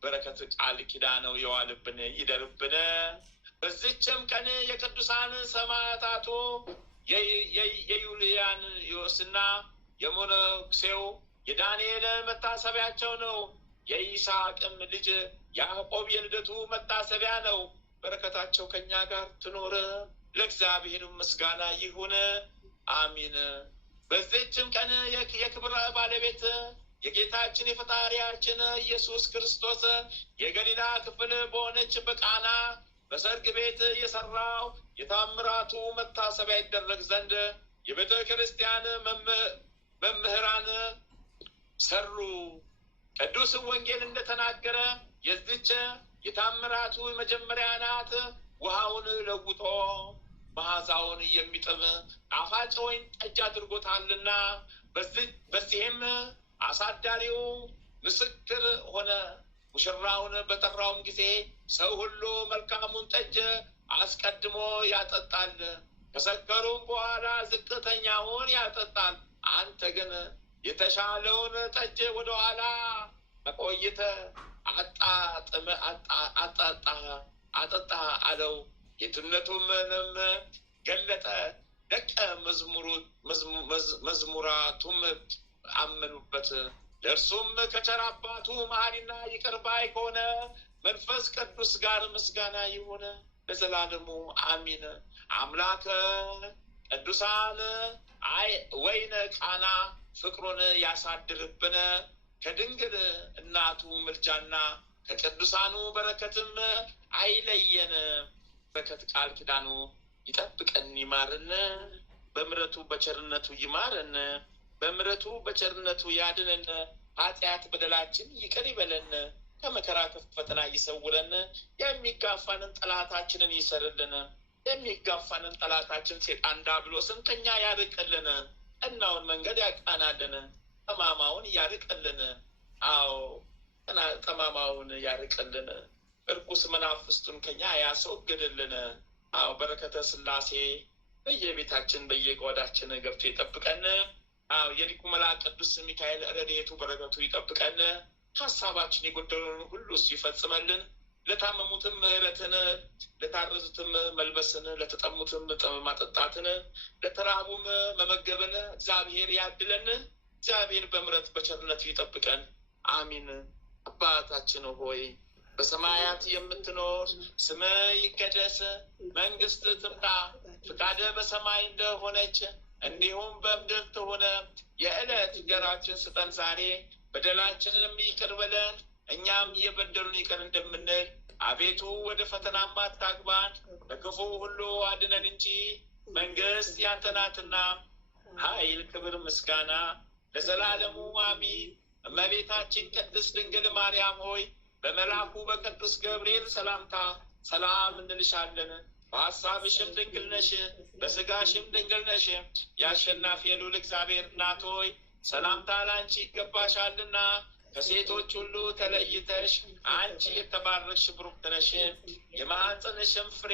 በረከት ቃል ኪዳነው የዋልብን ይደርብን። በዚህችም ቀን የቅዱሳን ሰማዕታቱ የዩልያኖስና የመነኩሴው የዳንኤል መታሰቢያቸው ነው። የይስሐቅም ልጅ ያዕቆብ የልደቱ መታሰቢያ ነው። በረከታቸው ከኛ ጋር ትኖር። ለእግዚአብሔር ምስጋና ይሁን፣ አሚን። በዚህችም ቀን የክብር ባለቤት የጌታችን የፈጣሪያችን ኢየሱስ ክርስቶስ የገሊላ ክፍል በሆነች በቃና በሰርግ ቤት የሰራው የታምራቱ መታሰቢያ ይደረግ ዘንድ የቤተ ክርስቲያን መምህራን ሰሩ። ቅዱስ ወንጌል እንደተናገረ የዚች የታምራቱ መጀመሪያ ናት። ውሃውን ለውጦ መዓዛውን የሚጥም ጣፋጭ ወይን ጠጅ አድርጎታልና በዚህም አሳዳሪው ምስክር ሆነ። ሙሽራውን በጠራውም ጊዜ ሰው ሁሉ መልካሙን ጠጅ አስቀድሞ ያጠጣል፣ ከሰከሩም በኋላ ዝቅተኛውን ያጠጣል። አንተ ግን የተሻለውን ጠጅ ወደኋላ አቆይተ አጠጣ አለው። ጌትነቱንም ገለጠ። ደቀ መዝሙራቱም አመኑበት። ለእርሱም ከቸር አባቱ መሐሪና ይቅር ባይ ከሆነ መንፈስ ቅዱስ ጋር ምስጋና ይሁን ለዘላለሙ አሚን። አምላከ ቅዱሳን ወይነ ቃና ፍቅሩን ያሳድርብን። ከድንግል እናቱ ምልጃና ከቅዱሳኑ በረከትም አይለየን። በረከት ቃል ኪዳኑ ይጠብቀን ይማርን። በምሕረቱ በቸርነቱ ይማረን፣ በምሕረቱ በቸርነቱ ያድነን፣ ኃጢአት በደላችን ይቅር ይበለን፣ ከመከራ ከፈተና ይሰውረን፣ የሚጋፋንን ጠላታችንን ይሰርልን፣ የሚጋፋንን ጠላታችን ሴጣን ዲያብሎስን ከኛ ያርቅልን፣ ቀናውን መንገድ ያቃናልን፣ ጠማማውን ያርቅልን። አዎ ጠማማውን ያርቅልን፣ እርኩስ መናፍስቱን ከኛ ያስወግድልን። አዎ በረከተ ሥላሴ በየቤታችን በየጓዳችን ገብቶ ይጠብቀን። አዎ የሊቁ መልአክ ቅዱስ ሚካኤል ረድኤቱ በረከቱ ይጠብቀን። ሀሳባችን የጎደለውን ሁሉ እሱ ይፈጽመልን። ለታመሙትም ምሕረትን፣ ለታረዙትም መልበስን፣ ለተጠሙትም ማጠጣትን፣ ለተራቡም መመገብን እግዚአብሔር ያድለን። እግዚአብሔር በምሕረት በቸርነቱ ይጠብቀን። አሚን። አባታችን ሆይ በሰማያት የምትኖር ስምህ ይቀደስ፣ መንግሥትህ ትምጣ፣ ፈቃድህ በሰማይ እንደሆነች እንዲሁም በምድር ትሁን። የዕለት እንጀራችንን ስጠን ዛሬ፣ በደላችንንም ይቅር በለን እኛም የበደሉን ይቅር እንደምንል፣ አቤቱ ወደ ፈተናም አታግባን፣ ከክፉ ሁሉ አድነን እንጂ መንግሥት ያንተ ናትና ኃይል፣ ክብር፣ ምስጋና ለዘላለሙ አሜን። እመቤታችን ቅድስት ድንግል ማርያም ሆይ በመልአኩ በቅዱስ ገብርኤል ሰላምታ ሰላም እንልሻለን። በሐሳብሽም ድንግል ነሽ፣ በሥጋሽም ድንግል ነሽ። የአሸናፊ የልዑል እግዚአብሔር እናት ሆይ ሰላምታ ላንቺ ይገባሻልና ከሴቶች ሁሉ ተለይተሽ አንቺ የተባረክሽ ብሩክት ነሽ። የማኅፀንሽም ፍሬ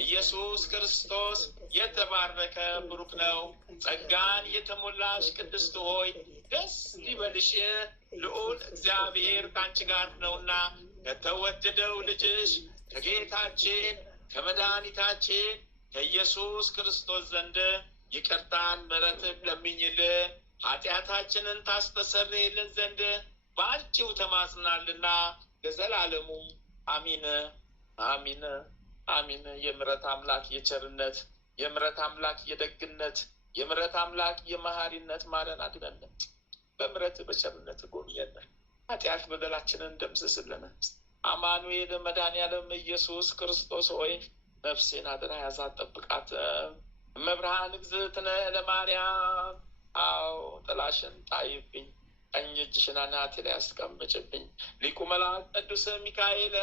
ኢየሱስ ክርስቶስ የተባረከ ብሩክ ነው። ጸጋን የተሞላሽ ቅድስት ሆይ ደስ ይበልሽ፣ ልዑል እግዚአብሔር ከአንቺ ጋር ነውና ከተወደደው ልጅሽ ከጌታችን ከመድኃኒታችን ከኢየሱስ ክርስቶስ ዘንድ ይቅርታን ምሕረትን ለምኝልን ኃጢአታችንን ታስተሰርይልን ዘንድ በአንቺው ተማጽናልና ለዘላለሙ አሚን አሚን አሚን። የምሕረት አምላክ የቸርነት፣ የምሕረት አምላክ የደግነት፣ የምሕረት አምላክ የመሐሪነት ማረን፣ አድነን፣ በምሕረት በቸርነት ጎብኘን፣ ኃጢአት በደላችንን ደምስስልን። አማኑኤል መድኃኒዓለም ኢየሱስ ክርስቶስ ሆይ ነፍሴን አደራ ያዛት፣ ጠብቃት። እመብርሃን እግዝእትነ ለማርያም አዎ ጥላሽን ጣይብኝ፣ ቀኝ እጅሽን አናቴ ላይ አስቀምጭብኝ። ሊቁ መልአክ ቅዱስ ሚካኤል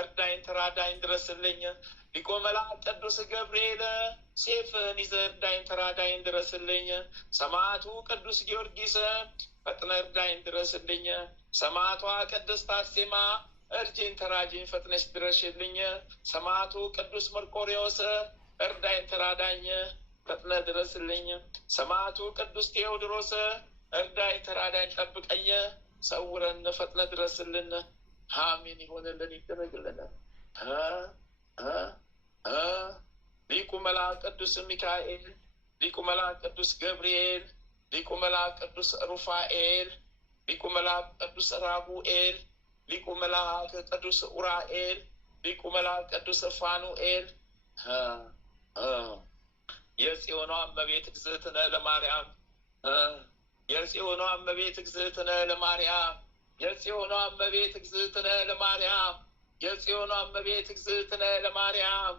እርዳኝ፣ ተራዳኝ፣ ድረስልኝ። ሊቁ መልአክ ቅዱስ ገብርኤል ሴፍህን ይዘህ እርዳኝ፣ ተራዳኝ፣ ድረስልኝ። ሰማዕቱ ቅዱስ ጊዮርጊስ ፈጥነ እርዳኝ፣ ድረስልኝ። ሰማዕቷ ቅድስት አርሴማ እርጅኝ፣ ተራጅኝ፣ ፈጥነሽ ድረሽልኝ። ሰማዕቱ ቅዱስ መርቆሬዎስ እርዳኝ፣ ተራዳኝ፣ ፈጥነ ድረስልኝ። ሰማዕቱ ቅዱስ ቴዎድሮስ እርዳኝ፣ ተራዳኝ፣ ጠብቀኝ፣ ሰውረን፣ ፈጥነ ድረስልን። አሜን። ይሆንልን፣ ይደረግልን። ሊቁ መልአክ ቅዱስ ሚካኤል፣ ሊቁ መልአክ ቅዱስ ገብርኤል፣ ሊቁ መልአክ ቅዱስ ሩፋኤል፣ ሊቁ መልአክ ቅዱስ ራጉኤል፣ ሊቁ መልአክ ቅዱስ ኡራኤል፣ ሊቁ መልአክ ቅዱስ ፋኑኤል፣ የጽዮኗ እመቤት እግዝእትነ ለማርያም፣ የጽዮኗ እመቤት እግዝእትነ ለማርያም፣ የጽዮኗ እመቤት እግዝእትነ ለማርያም፣ የጽዮኗ እመቤት እግዝእትነ ለማርያም።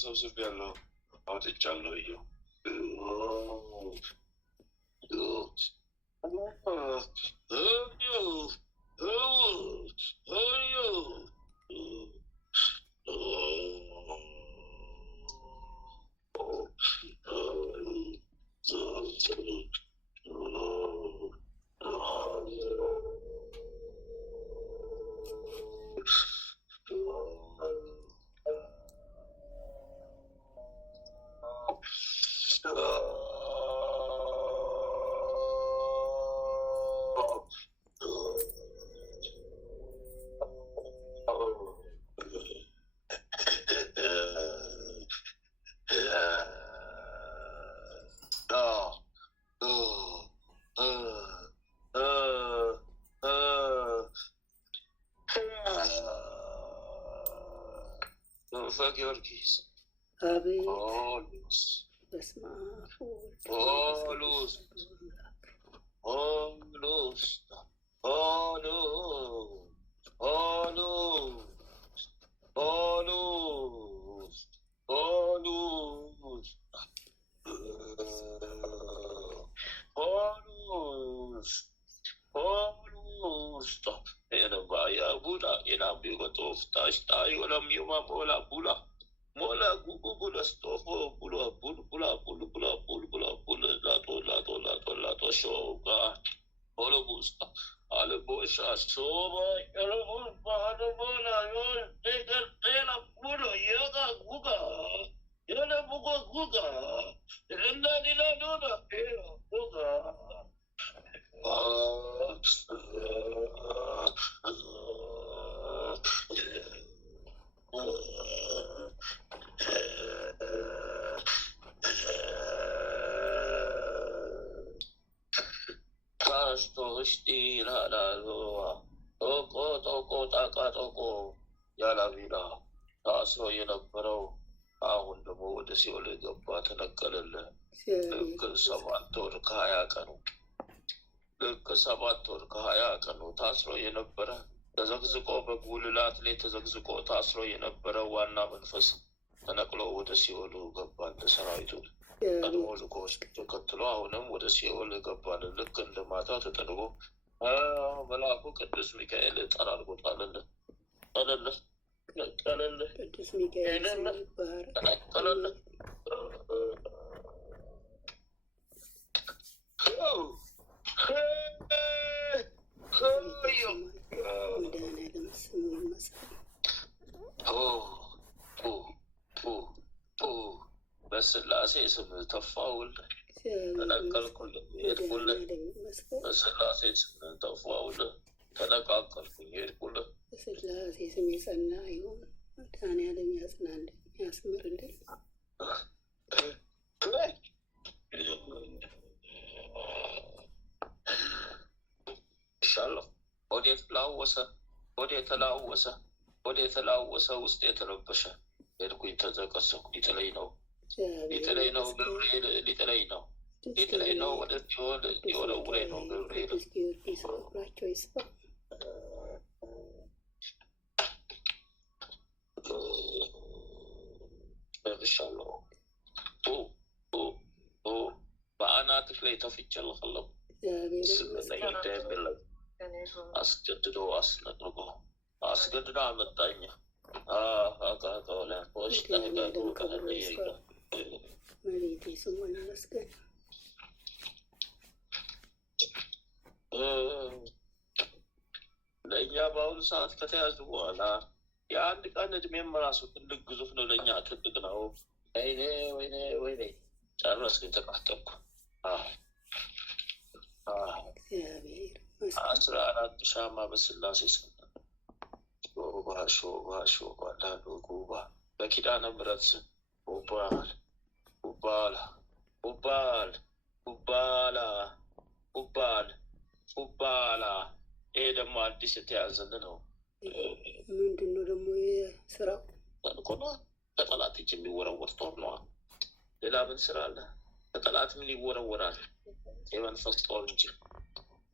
ሰብስቤያለሁ አውጥቻለሁ። ይኸው ክንፈ ጊዮርጊስ አቤት ጳውሎስ በስመ አብ ጳውሎስ ጳውሎስ ጳውሎስ ጳውሎስ ጳውሎስ ጳውሎስ ጳውሎስ የነባያ ቡላ የናቢጎ ጦፍታሽ ጣዮለም የማሞላ ቡላ ሞላ ጉጉ ቡላ ስቶፎ ቡላ ቡል ቡላ ቡል ቡላ ቡል ቡላ ቡል ላቶ ላቶ ላቶ ላቶ ሾጋ ሆሎቡስታ አለቦሻ ሶባ የለቡል ባህዶ ቦላ ዮል ቴገር ቴላ ቡሎ የጋ ጉጋ የለ ቡጎ ጉጋ የለ ዲላ ዶዳ ቴላ ጉጋ ጦቆ ጦቆ ጣቃ ጦቆ ያላቢላ ታስሮ የነበረው አሁን ደግሞ ወደ ሲኦል ገባ፣ ተነቀለልህ። ልክ 7 ወር ከ20 ቀኑ ልክ 7 ወር ከ20 ቀኑ ታስሮ የነበረ ተዘግዝቆ በጉልላት ላይ ተዘግዝቆ ታስሮ የነበረ ዋና መንፈስ ተነቅሎ ወደ ሲኦል ገባ። እንደ ሰራዊቱ ቀድሞ ልኮች ተከትሎ አሁንም ወደ ሲኦል ገባል። ልክ እንደ ማታ ተጠልቆ መልአኩ ቅዱስ ሚካኤል ጠራርጎታልልህ ጠለልህ ጠለልህ ቅዱስ ሚካኤል ጠለልህ መድኃኒዓለም ስሙ ይመስገን። በስላሴ ስም ተፋውልህ ተነቀልኩልህ ሄድኩልህ። በስላሴ ስም ተፋውልህ ተነቃቀልኩኝ ሄድኩልህ። በስላሴ ስም የጸና ይሁን። መድኃኒዓለም ያጽናልን ያስምርልን። ይሻለሁ ወደ የተላወሰ ወደ የተላወሰ ወደ የተላወሰ ውስጥ የተረበሸ ሄድኩኝ ተዘቀሰኩ። ሊጥለኝ ነው ሊጥለኝ ነው ገብርኤል ሊጥለኝ ነው ሊጥለኝ ነው ወደ ሲኦል ሊወረውረኝ ነው ገብርኤል። ቅዱስ ጊዮርጊስ በኩራቸው ይስፋ። ደርሻለሁ። በአናትህ ላይ ተፍቼልሃለሁ። ስምላይ እንደሚለው አስገድዶ አስነቅርቆ አስገድዶ አመጣኝ። መቤቴ ስሙን ይመስገን። ለእኛ በአሁኑ ሰዓት ከተያዙ በኋላ የአንድ ቀን እድሜም ራሱ ትልቅ ግዙፍ ነው። ለእኛ ትልቅ ነው። ወይኔ ወይኔ ወይኔ ጨረስኩኝ፣ ተቃጠልኩ። 14 ሻማ በስላሴ ስም ሾባ ላሉ ጉባ በኪዳነ ምሕረት ስም ውባል ውባላ ውባል ውባላ ውባል ውባላ። ይሄ ደግሞ አዲስ የተያዘን ነው። ምንድን ነው ደግሞ የስራው? ተልኮና ከጠላት እጅ የሚወረወር ጦር ነዋ። ሌላ ምን ስራ አለ? ከጠላት ምን ይወረወራል? የመንፈስ ጦር እንጂ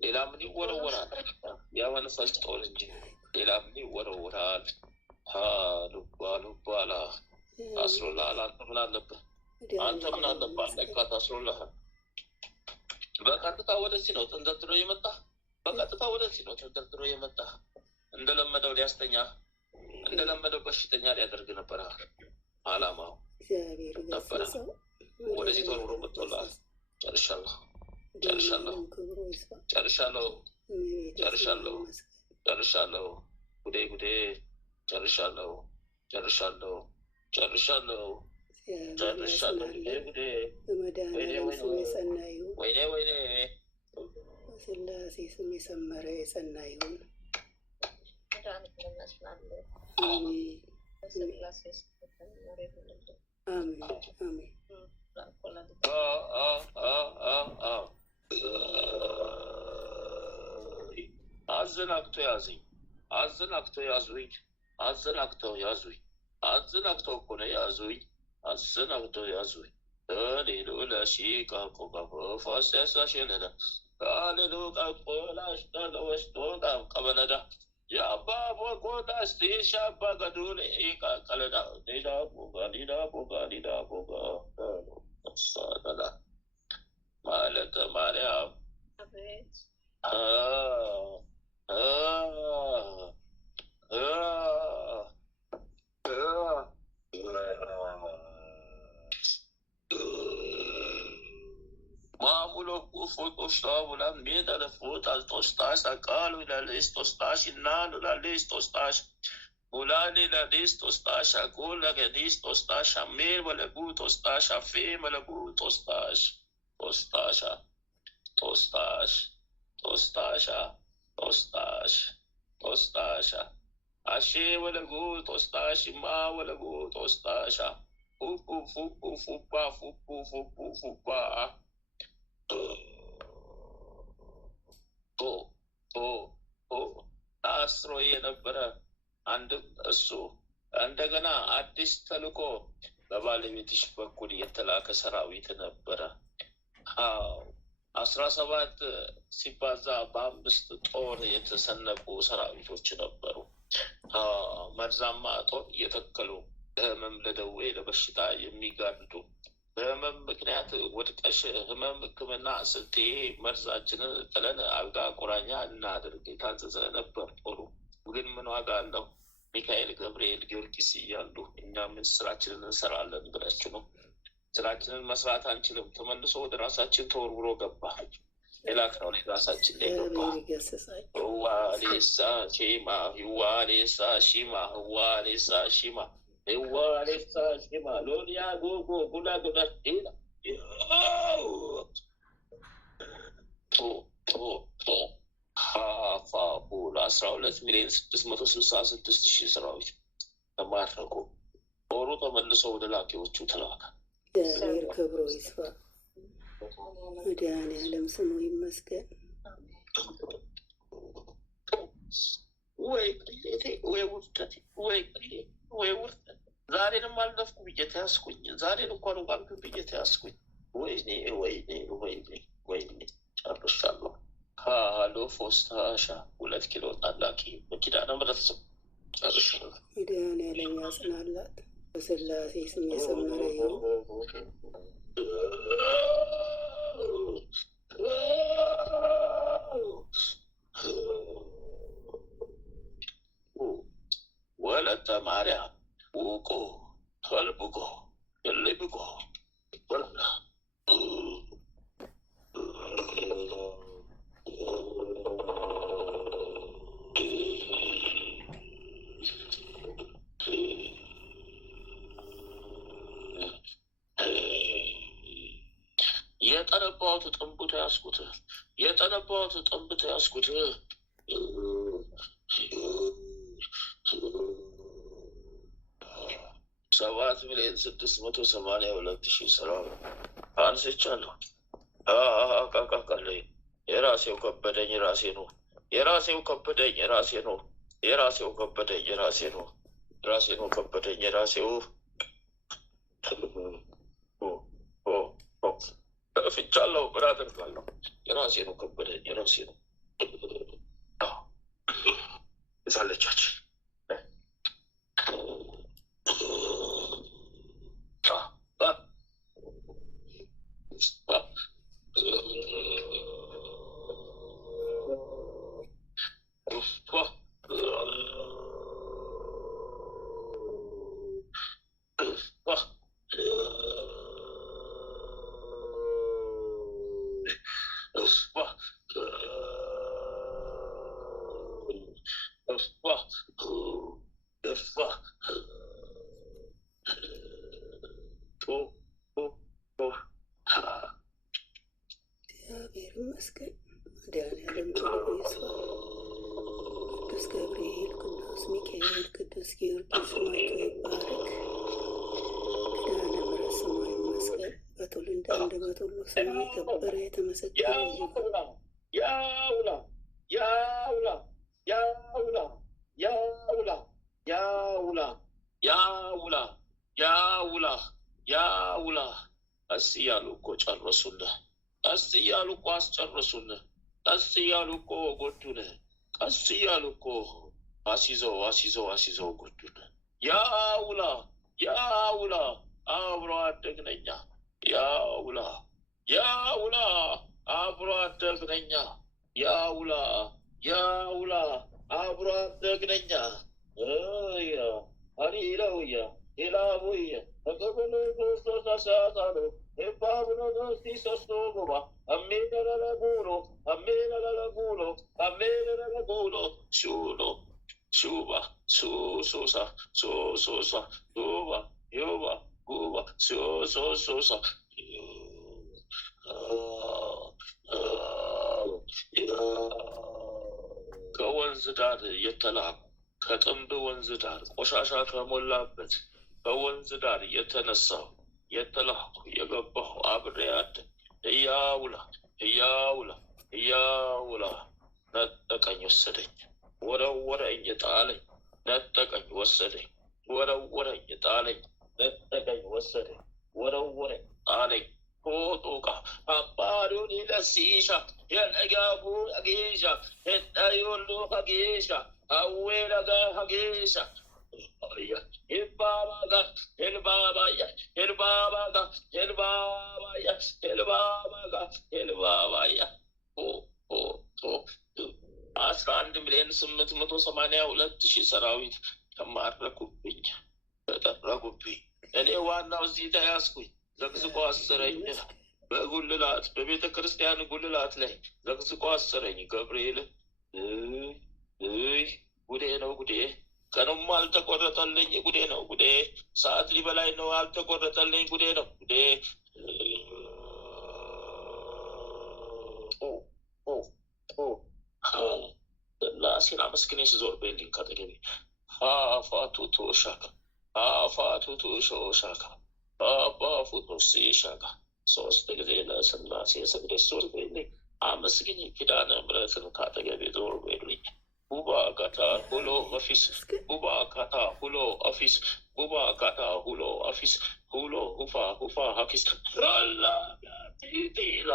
ሌላ ምን ይወረወራል? የመንፈስ ጦር እንጂ ሌላ ምን ይወረወራል? ሉባላ ታስሮልሃል። አንተ ምን አለብህ? አንተ ምን አለብህ? አለካ ታስሮልሃል። በቀጥታ ወደዚህ ነው ተንደርድሮ የመጣ በቀጥታ ወደዚህ ነው ተንደርድሮ የመጣ እንደለመደው ሊያስተኛ እንደለመደው በሽተኛ ሊያደርግ ነበረ አላማው ነበረ። ወደዚህ ተወርውሮ መጥቶልሃል። ጨርሻለሁ ጨርሻለሁ ጨርሻለሁ ጨርሻለሁ ጨርሻለሁ ጉዴ ጉዴ ጨርሻለሁ ጨርሻለሁ ጨርሻለሁ ጨርሻለሁ ጉዴ ወይኔ ወይኔ ወይኔ በስላሴ ስም የሰመረ የጸና ይሁን። አሜን አሜን። አዘናግቶ ያዘኝ፣ አዘናግቶ ያዙኝ፣ አዘናግተው ያዙኝ። አዝናክተው እኮ ነው ያዙኝ። አዝናክተው ያዙኝ። ሌሎ ለሺቃ ቆቃፎ ፋሲያሳሽለዳ ሌሎ ቃቆላሽ ለወስቶ ቀበለዳ የአባ ቦቆዳ ስቴሻ አባ ገዱን ቀለዳ ሌላ ቦጋ ሌላ ቦጋ ሌላ ቦጋ ሳደላ ማለት ማርያም Mamulo fotosta bulan meda de fotas tostas akalu la listos inalo la listos bulani la listos akula la listos amir wala butos afim wala butos tostasha tostasha ashe wala butos ma wala butos fupa አስሮ የነበረ አንድም እሱ እንደገና አዲስ ተልኮ በባለቤትሽ በኩል የተላከ ሰራዊት ነበረ። 17 ሲባዛ በ5 ጦር የተሰነቁ ሰራዊቶች ነበሩ። መርዛማ ጦር እየተከሉ ለህመም ለደዌ ለበሽታ የሚጋርዱ በህመም ምክንያት ወድቀሽ ህመም ሕክምና ስትይ መርዛችንን ጥለን አልጋ ቁራኛ እናድርግ የታዘዘ ነበር ጦሩ። ግን ምን ዋጋ አለው? ሚካኤል፣ ገብርኤል፣ ጊዮርጊስ እያሉ እኛ ምን ስራችንን እንሰራለን ብላችሁ ነው? ስራችንን መስራት አንችልም። ተመልሶ ወደ ራሳችን ተወርውሮ ገባ። የላክነው ራሳችን ላይ ገባ። ህዋሌሳ ሺማ ህዋሌሳ ሺማ ህዋሌሳ ሺማ ህዋሌሳ ሺማ ሎሊያ ጎጎ ጉላ ጉላ ሄላ ሀፋቡል 12,666,000 ሰራዊት ተማረኩ። ጦሩ ተመልሶ ወደ ላኪዎቹ ተላከ። እግዚአብሔር ክብሩ ይስፋ። መድኃኔዓለም ስሙ ይመስገን። ወይ ቅሌቴ ወይ ውርደቴ ወይ ቅሌቴ ወይ ውርደት። ዛሬንም አልነፍኩ ብዬ ተያዝኩኝ። ዛሬን እንኳን ባልኩ ብዬ ተያዝኩኝ። ወይኔ ወይኔ ወይኔ ወይኔ ጨርሻለሁ። ሃሎ ፎስታሻ 2 ኪሎ ጣላቂ በኪዳነ ምሕረት ስም ጨርሻለሁ። መድኃኔዓለም ያጽናላት። በስላሴ ስም የሰመረ ይሁን። ወለተ ማርያም ውቆ ተልብቆ ልብቆ የጠነባሁት ጥንቡት ያስኩት የጠነባሁት ጥንቡት ያስኩት 7,682,000 ሰራዊት አንስቻለሁ። አቃቃለኝ። የራሴው ከበደኝ ራሴ ነው። የራሴው ከበደኝ ራሴ ነው። የራሴው ከበደኝ ራሴ ነው። ራሴ ነው ከበደኝ ራሴው ፍቻለሁ። ምን አደርጋለሁ? የራሴ ነው ከበደኝ የራሴ ነው። ይዛለቻች እግዚአብሔር ይመስገን። መድኃኔዓለም ክብሩ ይስፋ። ቅዱስ ገብርኤል፣ ቅዱስ ሚካኤል፣ ቅዱስ ጊዮርጊስ ስማቸው ይባረክ። ኪዳነ ምሕረት ስሟ ይመስገን። በትውልድ አንደበት ሁሉ ስሟ የከበረ የተመሰገነ ይሁን። ያውላ ያውላ ያውላ ያውላ ያውላ ያውላ ያውላ ያውላ። ቀስ እያሉ እኮ ጨረሱን። ቀስ እያሉ እኮ አስጨረሱን። ቀስ እያሉ እኮ ጎዱን። ቀስ እያሉ እኮ አስይዘው ጎዱን። ያውላ ያውላ አብሮ አደግነኛ። ያውላ ያውላ አብሮ አደግነኛ። ያውላ ያውላ አብሮ አደግነኛ። አሪራውያ ኤላቦያ ተቀበለ ተሳሳሳሎ ኤባብኖ ሲሶስቶጎባ አሜነለጉሎ ሹሎ ሹባ ሱሱሳ ሱሱሳ ዩባ ዩባ ጉባ ሱሱሳ ከወንዝ ዳር የተላኩ ከጥንብ ወንዝ ዳር ቆሻሻ ከሞላበት በወንዝ ዳር የተነሳው የተላኩ የገባሁ አብሬያት እያውላ ነጠቀኝ ወሰደኝ። ወረወረኝ ጣለኝ ነጠቀኝ ወሰደኝ። ወረወረኝ ጣለኝ ነጠቀኝ ወሰደኝ። ወረወረኝ ጣለኝ ሆጦቃ አባሪውን ለሲሻ የነጋቡ አጌሻ የዳዮሉ አጌሻ አዌለጋ አጌሻ Elbabaga አስራ 1,882,000 ሰራዊት ተማረኩብኝ ተጠረጉብኝ። እኔ ዋናው እዚህ ተያዝኩኝ። ዘግዝቆ አሰረኝ። በጉልላት በቤተ ክርስቲያን ጉልላት ላይ ዘግዝቆ አሰረኝ። ገብርኤል ጉዴ ነው ጉዴ። ቀኑም አልተቆረጠልኝ ጉዴ ነው ጉዴ። ሰዓት ሊበላይ ነው አልተቆረጠልኝ ጉዴ ነው ጉዴ። ላሴን አመስግኔ ስዞር በልኝ ካጠገቤ አፋቱቱ ሻካ አባፉቱ ሻካ 3 ጊዜ ለስላሴ ስግዴ ዞር በልኝ አመስግኝ ኪዳነ ምሕረትን ካጠገቤ ዞር በልኝ። ቡባካታ ሁሎ ኦፊስ ሁሎ ሁፋ ሀኪስ ራላ ቲቲላ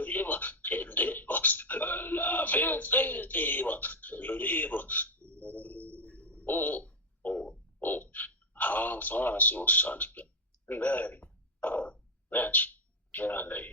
ሪባ ቴንዴ ራላ ፌንሴቲባ ሪባ ሀፋስ ወሳን ላይ ናች ጃላይ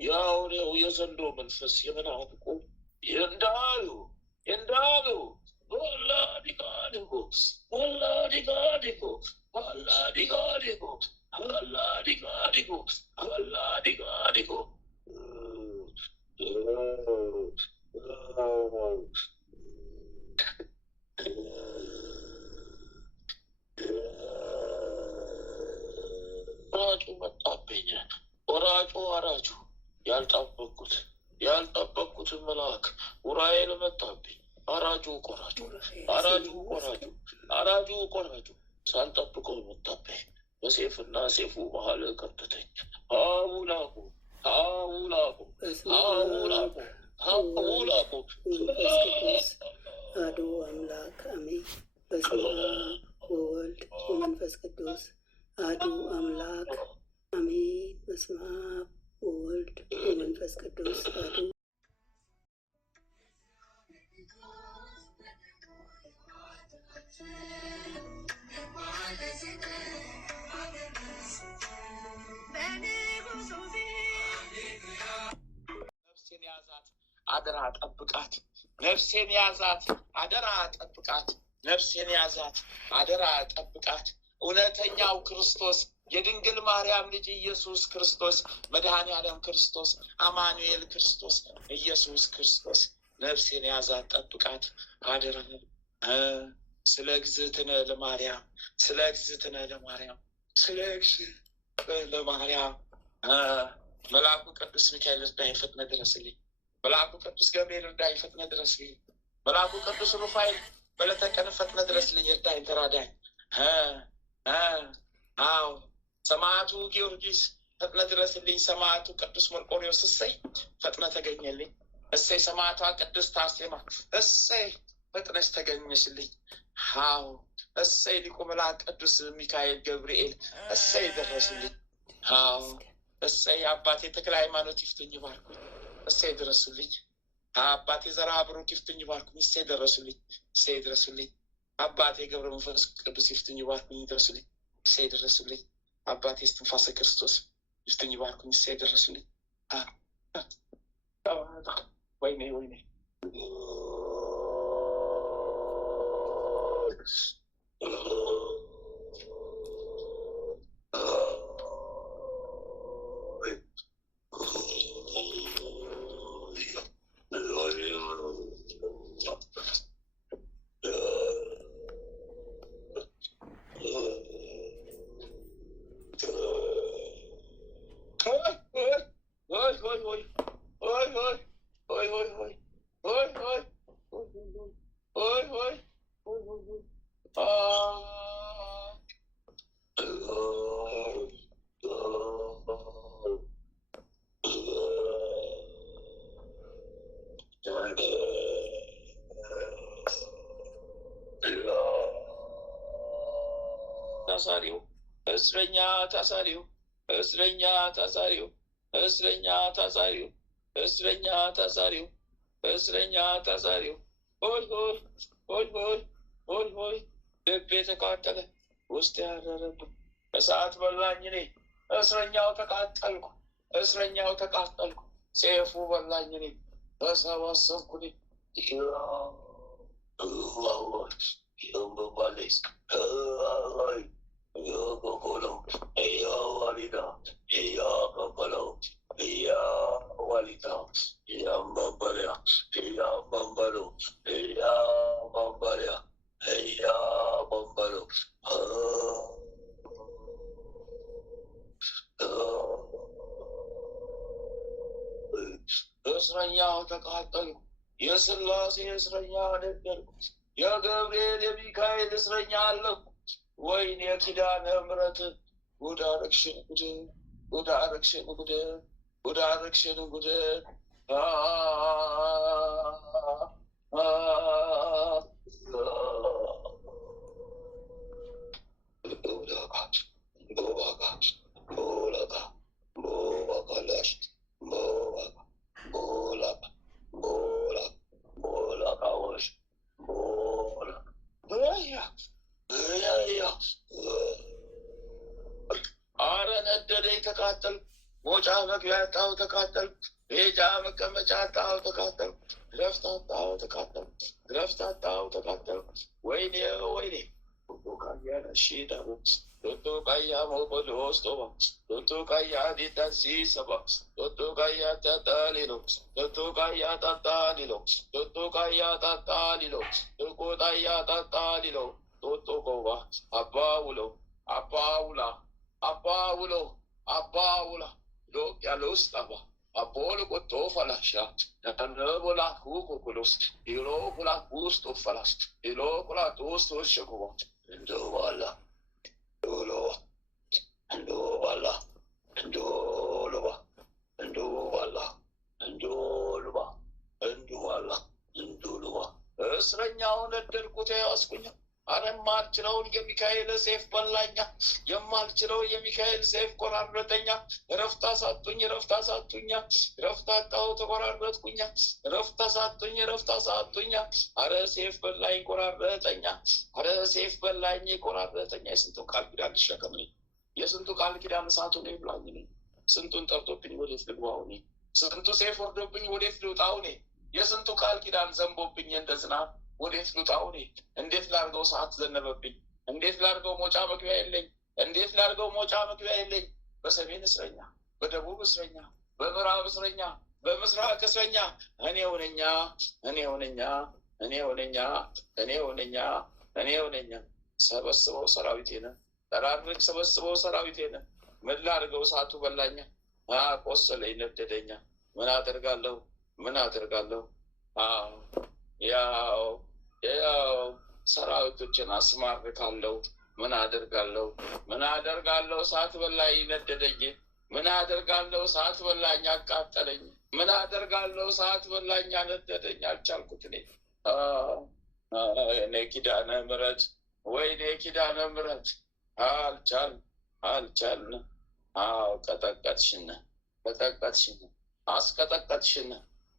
ያው የዘንዶ መንፈስ የመናፍቁ እንዳሉ ወራጩ ያልጠበቅኩት መልአክ ኡራኤል መጣብኝ። አራጁ ቆራጩ ሳልጠብቀው መጣብኝ። በሴፍና ሴፉ መሀል ከተተኝ። አውላቁ አውላቁ አውላቁ አውላቁ። መንፈስ ቅዱስ አሐዱ አምላክ አሜን። በስመ አብ ወወልድ ወመንፈስ ቅዱስ አሐዱ አምላክ አሜን። በስመ አብ ወወልድ ወመንፈስ ቅዱስ አሐዱ ነፍሴን ያዛት አደራ ጠብቃት። ነፍሴን ያዛት አደራ ጠብቃት። ነፍሴን ያዛት አደራ ጠብቃት። እውነተኛው ክርስቶስ የድንግል ማርያም ልጅ ኢየሱስ ክርስቶስ መድኃኔ ዓለም ክርስቶስ አማኑኤል ክርስቶስ ኢየሱስ ክርስቶስ ነፍሴን ያዛት ጠብቃት አደራ። ስለ እግዝእትነ ለማርያም ስለ እግዝእትነ ለማርያም ስለ እግዝእትነ ለማርያም መልአኩ ቅዱስ ሚካኤል እርዳኝ ፈጥነህ ድረስልኝ። መልአኩ ቅዱስ ገብርኤል እርዳኝ ፈጥነህ ድረስልኝ። መልአኩ ቅዱስ ሩፋኤል በዕለተ ቀን ፈጥነህ ድረስልኝ፣ እርዳኝ፣ ተራዳኝ። አዎ ሰማዕቱ ጊዮርጊስ ፈጥነህ ድረስልኝ። ሰማዕቱ ቅዱስ መርቆሬዎስ እሰይ ፈጥነህ ተገኘልኝ። እሰይ ሰማዕቷ ቅድስት አርሴማ እሰይ ፈጥነሽ ተገኘሽልኝ። አዎ እሰይ ሊቁ መልአክ ቅዱስ ሚካኤል ገብርኤል እሰይ ደረሱልኝ። አዎ እሰይ አባቴ ተክለ ሃይማኖት ይፍቱኝ ባርኩኝ፣ እሰይ ድረሱልኝ። አባቴ ዘርዓ ብሩክ ይፍቱኝ ባርኩኝ፣ እሰይ ደረሱልኝ፣ እሰይ ድረሱልኝ። አባቴ ገብረ መንፈስ ቅዱስ ይፍቱኝ ባርኩኝ፣ ድረሱልኝ፣ እሰይ ደረሱልኝ። አባቴ እስትንፋሰ ክርስቶስ ይፍቱኝ ባርኩኝ፣ እሰይ ደረሱልኝ። ወይኔ ወይኔ ታሳሪው እስረኛ ታሳሪው እስረኛ ታሳሪው እስረኛ ታሳሪው እስረኛ ታሳሪው እስረኛ ታሳሪው ሆይ ሆይ ሆይ ሆይ ሆይ ሆይ ልቤ ተቃጠለ ውስጥ ያረረብኝ እሳት በላኝ እኔ እስረኛው ተቃጠልኩ እስረኛው ተቃጠልኩ ሰይፉ በላኝ እኔ ተሰባሰብኩ እስረኛው ተቃጠልኩ የሥላሴ እስረኛ ነበርኩ የገብርኤል የሚካኤል እስረኛ አለኩ ወይኔ ኪዳነ ምሕረት ጉድ አረግሽን ጉድ ጉድ አረግሽን ጉድ ጉድ አረግሽን ጉድ አረ ነደደኝ ተቃጠልኩ ሞጫ መግቢያ አጣሁ ተቃጠልኩ ቤጃ መቀመጫ አጣሁ ተቃጠልኩ ረፍት አጣሁ ተቃጠልኩ ረፍት አጣሁ ተቃጠልኩ ወይኔ ወይኔ ሺዳሩ ቶቶ ቃያ ሞቆሎስ ቶባ ቶቶ ቃያ ዲዳሲ ሰባ ቶቶ ቃያ ታጣሊሎ ቶቶ ቃያ ታጣሊሎ ቶቶ ቃያ ታጣሊሎ ቶቆ ጣያ ታጣሊሎ ቶቶ ቆባ አባ ውሎ አባ ውላ አባ ውሎ አባ ውላ ሎቅ ያለው ውስጥ አባ አቦል ቆጦ ፈላሻ ተነቦላ ኩኩኩሎስ ኢሎ ኩላ ውስጥ ፈላስ ኢሎ ኩላ ውስጥ ወሸኩቦ እንደው ባላ እስረኛውን እድልኩት ያስኩኝ አረ የማልችለውን የሚካኤል ሰይፍ በላኛ የማልችለው የሚካኤል ሰይፍ ቆራረጠኛ ረፍት አሳጡኝ ረፍት አጣሁ ተቆራረጥኩኛ ረፍት አሳጡኛ አረ ሰይፍ በላኝ ቆራረጠኛ አረ ሰይፍ በላኝ ቆራረጠኛ የስንቱ ቃል ኪዳን ልሸከምልኝ የስንቱ ቃል ኪዳን እሳቱ ነው ይብላኝ ስንቱን ጠርቶብኝ ወዴት ልግባው ስንቱ ሰይፍ ወርዶብኝ ወዴት ልውጣው የስንቱ ቃል ኪዳን ዘንቦብኝ እንደ ዝናብ ወዴት ልውጣው እንዴት ላድርገው ሰዓት ዘነበብኝ እንዴት ላድርገው መውጫ መግቢያ የለኝ በሰሜን እስረኛ በደቡብ እስረኛ በምዕራብ እስረኛ በምስራቅ እስረኛ እኔ ሆነኛ ሰበስበው ሰራዊቴን ጠራርግ ሰበስበው ሰራዊቴን ምን ላድርገው ሰዓቱ በላኛ ቆሰለኝ ነደደኛ ምን አደርጋለሁ ያው ሰራዊቶችን አስማርካለሁ ምን አደርጋለሁ ሰዓት በላኝ ነደደኝ ምን አደርጋለሁ ሰዓት በላኝ አቃጠለኝ ምን አደርጋለሁ ሰዓት በላኝ ነደደኝ አልቻልኩት እኔ ኪዳነ ምሕረት ወይኔ ኪዳነ ምሕረት አልቻልን ቀጠቀጥሽን አስቀጠቀጥሽን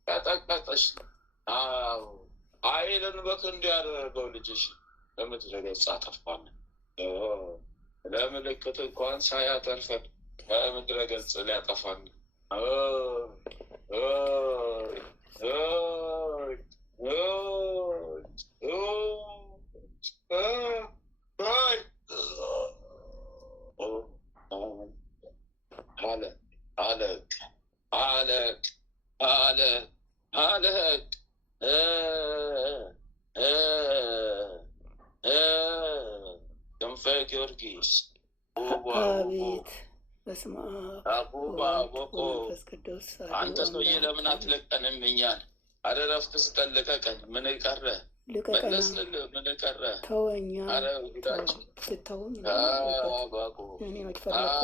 ቀጠቀጥሽን ኃይልን በክንዱ ያደረገው ልጅሽ ለምድረ ገጽ አጠፋን ለምልክት እንኳን ሳያተርፈን ከምድረ ገጽ ሊያጠፋን ክንፈ ጊዮርጊስ አቤት በስመ አብ ወመንፈስ ቅዱስ አንተ ሰውዬ ለምን አትለቀንም እኛን አረ ረፍት ስጠን ልቀቀን ምን ቀረ መለስን ምን ቀረ ተወኛ አረ ጉዳችን ስተውን ባኮ እኔ መጥፈራኮ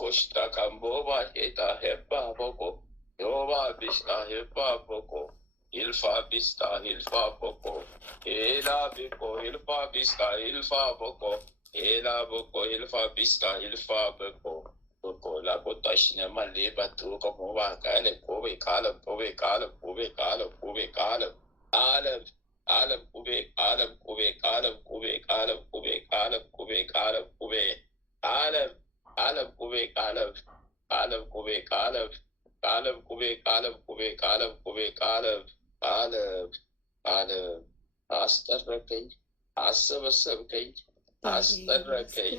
Fosta camboba eta heba boko yoba bista heba boko ilfa bista ilfa boko ela biko ilfa bista ilfa boko ela boko ilfa bista ilfa boko boko la botashne mali batu como va kale kobe kalam alam kube አስጠረከኝ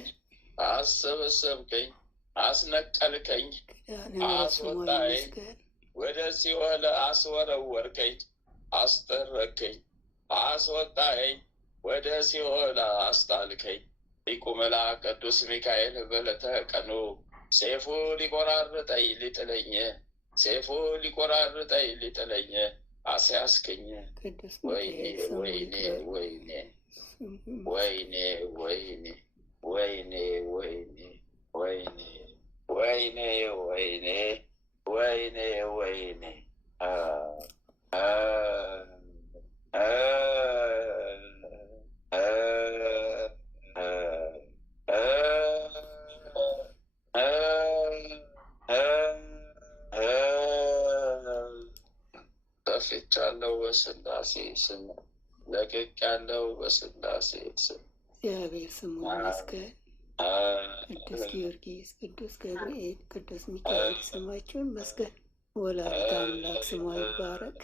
አሰበሰብከኝ አስነቀልከኝ አስወጣኝ ወደ ሲኦል አስወረወርከኝ አስጠረከኝ አስወጣኝ ወደ ሲኦል አስጣልከኝ ሊቁ መልአክ ቅዱስ ሚካኤል በዕለተ ቀኑ ሰይፉ ሊቆራርጠኝ ሊጥለኝ አስያዝከኝ ወይኔ ጠፍቻለሁ በስላሴ ስም ለቅቄያለሁ በስላሴ ስም እግዚአብሔር ስሙ ይመስገን። ቅዱስ ጊዮርጊስ፣ ቅዱስ ገብርኤል፣ ቅዱስ ሚካኤል ስማቸው ይመስገን። ወላዲተ አምላክ ስሟ ይባረክ።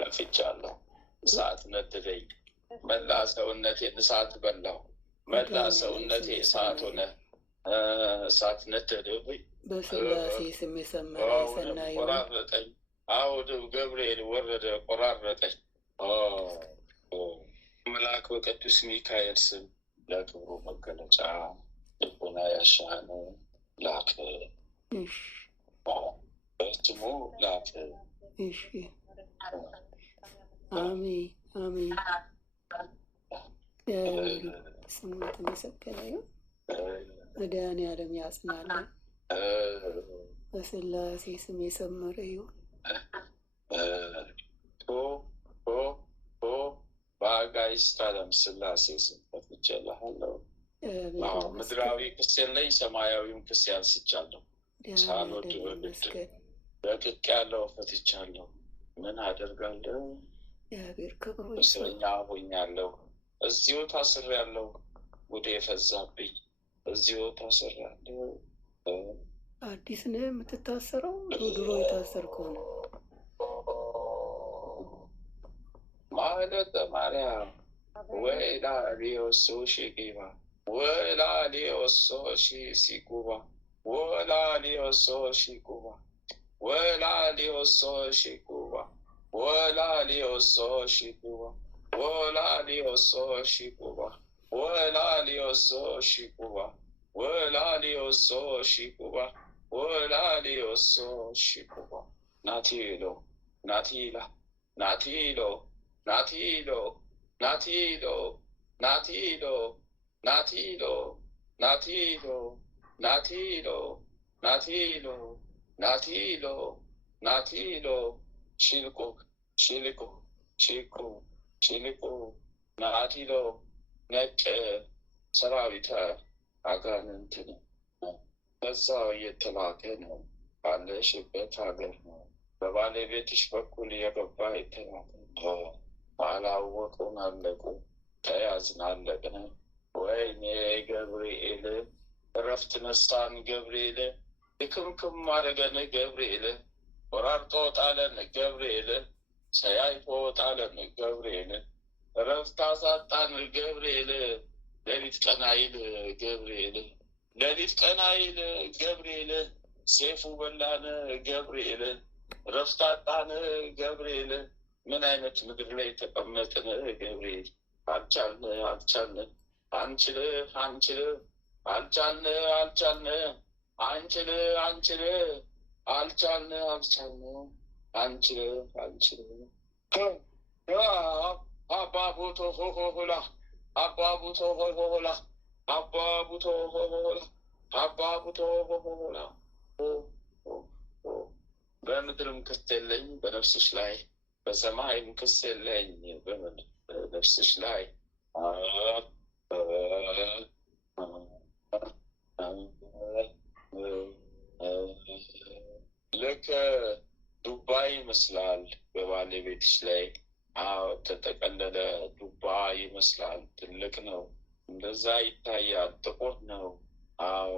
ለፍቻለሁ። እሳት ነደደኝ፣ መላ ሰውነቴን እሳት በላው። መላ ሰውነቴ እሳት ሆነ፣ እሳት ነደደብኝ። በስላሴ ስም የሰመረ ሰናዩ ቆራረጠኝ። አሁንም ገብርኤል ወረደ ቆራረጠኝ። መልአክ በቅዱስ ሚካኤል ስም ለክብሩ መገለጫ ልቦና ያሻህን ላክ፣ በስሙ ላክ። አሜን አሜን። ስሙ የተመሰገነ ይሁን። መድኃኔዓለም ያጽናለን። በስላሴ ስም የሰመረ ይሁን። በአጋዕዝተ ዓለም ስላሴ ስም ፈትቼልሃለሁ። ምድራዊ ክስ የለኝ፣ ሰማያዊም ክስ ያንስቻለሁ። ሳልወድ በግድ በቅቅ ያለው ፈትቻለሁ። ምን አደርጋለሁ? እስረኛ ሆኛለሁ። እዚሁ ታስሬያለሁ። ጉዴ የፈዛብኝ። እዚሁ ታስሬያለሁ። አዲስ ነህ የምትታሰረው? ድሮ የታሰርከው ነው? ማለተ ማርያም ወይላ ሊወሶ ሺቂባ ወላ ሊወሶ ሲቁባ ወላ ሊወሶ ሺቁባ ወላ ሊወሶ ሺቁባ ወላ ሊወሶ ሺቁባ ወላ ሊወሶ ሺቁባ ወላ ሊወሶ ሺቁባ ወላ ሊወሶ ሺቁባ ወላ ሊወሶ ሺቁባ ናቲሎ ናቲላ ናቲሎ ናቲሎ ናቲሎ ናቲሎ ናቲሎ ናቲሎ ናቲሎ ናቲሎ ናቲሎ ናቲሎ ሽልቆ ሽልቆ ሽልቆ ሽልቆ ናቲሎ ነጭ ሰራዊተ አጋንንት ነው። በዛው እየተላከ ነው። ባለሽበት ሀገር ነው። በባለቤትሽ በኩል የገባ የተላከ ነው። ባላወቁን አለቁ፣ ተያዝን አለቅን። ወይኔ ገብርኤል እረፍት ነሳን ገብርኤል፣ ድክምክም አድርገን ገብርኤል፣ ቆራርጦ ጣለን ገብርኤል፣ ሰያይቶ ጣለን ገብርኤል፣ እረፍት አሳጣን ገብርኤል፣ ሌሊት ቀን አይል ገብርኤል፣ ሌሊት ቀን አይል ገብርኤል፣ ሴፉ በላን ገብርኤል፣ እረፍት አጣን ገብርኤል። ምን አይነት ምድር ላይ ተቀመጥን ገብርኤል። አልቻልን አልቻልን አንችል አንችል አልቻልን አልቻልን አንችል አንችል አልቻልን አልቻልን አንችል አንችል። አባቡቶ ሆሆላ አባቡቶ ሆሆላ አባቡቶ ሆሆላ አባቡቶ ሆሆላ። በምድርም ክስ የለኝ በነፍስሽ ላይ፣ በሰማይም ክስ የለኝ በነፍስሽ ላይ። ልክ ዱባ ይመስላል በባለቤትሽ ላይ። ተጠቀለለ ዱባ ይመስላል። ትልቅ ነው፣ እንደዛ ይታያል። ጥቁር ነው። አዎ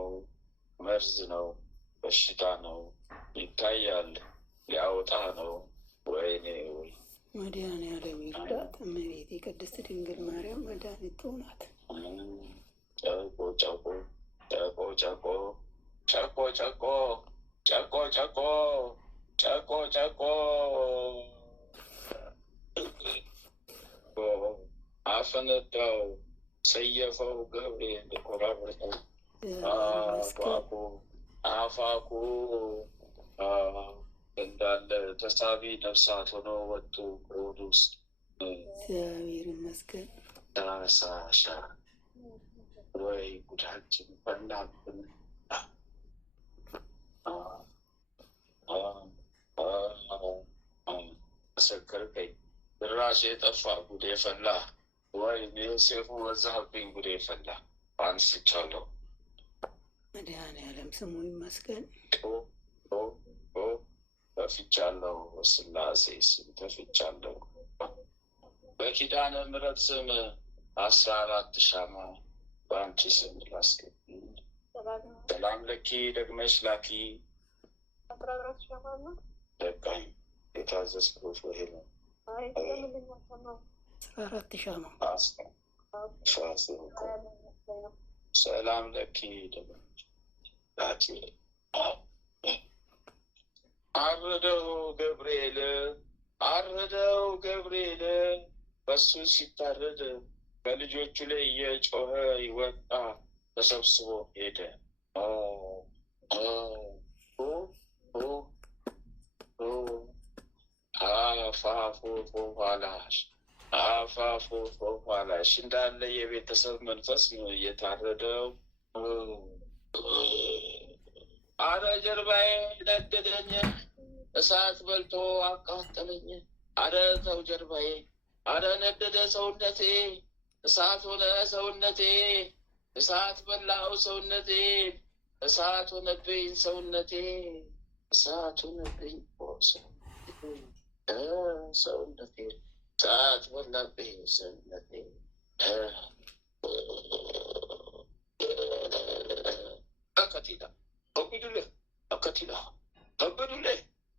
መርዝ ነው፣ በሽታ ነው፣ ይታያል። ሊያወጣ ነው። ወይኔ ወይ መድኃኔዓለም ይርዳት። እመቤቴ ቅድስት ድንግል ማርያም መድኃኒት ናት። ጨቆ ጨቆ ጨቆ ጨቆ ጨቆ ጨቆ ጨቆ ጨቆ ጨቆ ጨቆ አፈነዳው፣ ሰየፈው ገብርኤል ቆራረጠው። አፋኩ አፋኩ እንዳለ ተሳቢ ነፍሳት ሆኖ ወጡ ከሆዱ ውስጥ። እግዚአብሔር ይመስገን። ተሳሻ ወይ ጉዳችን ፈላብን። መሰከርከኝ፣ ድራሽ የጠፋ ጉዴ ፈላ። ወይ ሴፉ በዛብኝ ጉዴ ፈላ። አንስቻለሁ። መድኃኔዓለም ስሙ ይመስገን። ተፍቻለሁ። በስላሴ ስም ተፍቻለሁ። በኪዳነ ምሕረት ስም 14 ሻማ በአንቺ ስም ላስገቢ። ሰላም ለኪ ደግመሽ ላኪ። ደቃኝ የታዘዝኩት ወይ ነው? 14 ሻማ ሰላም ለኪ ዳኪ አረደው ገብርኤል በሱ ሲታረድ በልጆቹ ላይ እየጮኸ ይወጣ ተሰብስቦ ሄደ። አፋፎ እንዳለ የቤተሰብ መንፈስ ነው እየታረደው። አረ ጀርባዬ ነደደኝ፣ እሳት በልቶ አቃጠለኝ። አረ ተው ጀርባዬ፣ አረ ነደደ ሰውነቴ፣ እሳት ሆነ ሰውነቴ፣ እሳት በላው ሰውነቴ፣ እሳት ሆነብኝ ሰውነቴ፣ እሳት ሆነብኝ ሰውነቴ፣ እሳት በላብኝ ሰውነቴ።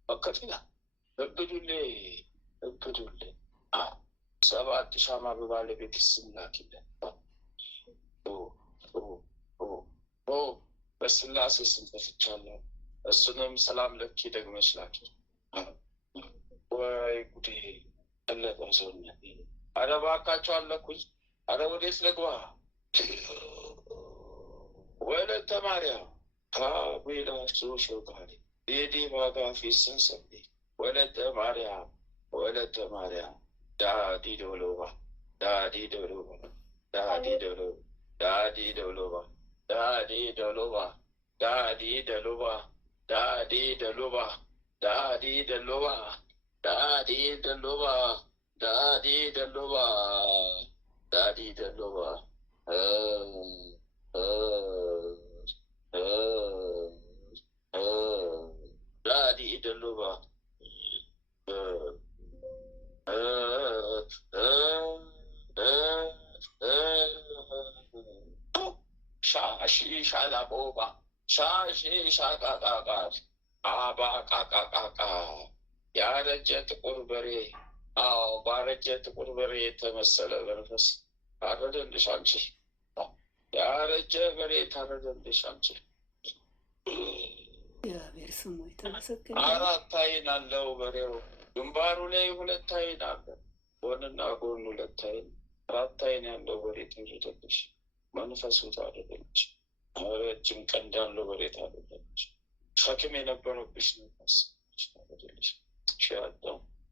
አከቲላ እብዱሌ 7 ሻማ በባለቤት ስም ላኪልን። በስላሴ ስም ጠፍቻለሁ። እሱንም ሰላም ለኪ ደግመሽ ላኪ። ወይ ጉዴ ቀለጠ ሰውነቴ። አረ እባካችሁ አለኩኝ። አረ ወዴት ልግባ? ወለተ ማርያም ቤላችሁ ሾጋሪ ዴዲ ባጋ ፊስን ሰቤ ወለተ ማርያም ዳዲ ደውሎባ ዳዲ ደውሎባ ዳዲ ደውሎባ ዳዲ ደውሎባ ዳዲ ደውሎባ ዳዲ ደውሎባ ዳዲ ደውሎባ ዳዲ ደውሎባ ዳዲ ደውሎባ ዳዲ ደውሎባ ዳዲ ደውሎባ ዳዲ ደውሎባ ሻሺ ሻላቦባ ሻሺ ሻቃቃቃት አባቃቃቃቃ ያረጀ ጥቁር በሬ። አዎ ባረጀ ጥቁር በሬ የተመሰለ መንፈስ ታረደልሽ አንቺ። ያረጀ በሬ ታረደልሽ አንቺ። እግዚአብሔር ስሙ የተመሰገነ። 4 አይን አለው በሬው። ግንባሩ ላይ 2 አይን አለ። ጎንና ጎን 2 አይን፣ 4 አይን ያለው በሬ ታረደልሽ። መንፈሱ ታረደልሽ። ረጅም ቀንድ ያለው በሬ ታረደልሽ። ሸክም የነበረብሽ መንፈስ ታረደልሽ።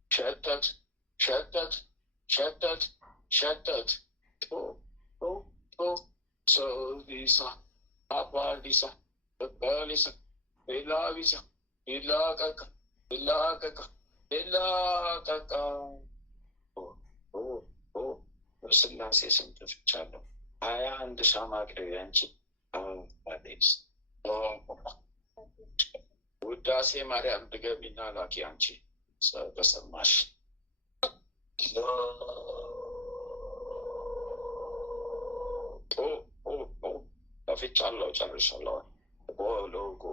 ሸተት ሰሊሳ አባሊሳ በቃሊሳ ላቢሳ ይላቀቃ በስላሴ ስም ጠፍቻለሁ። 21 ሻማ አቅርቢ አንቺ። ውዳሴ ማርያም ድገሚና ላኪ አንቺ በሰማሽ። ጠፍቻለሁ፣ ጨርሻለሁ። ቦሎኮ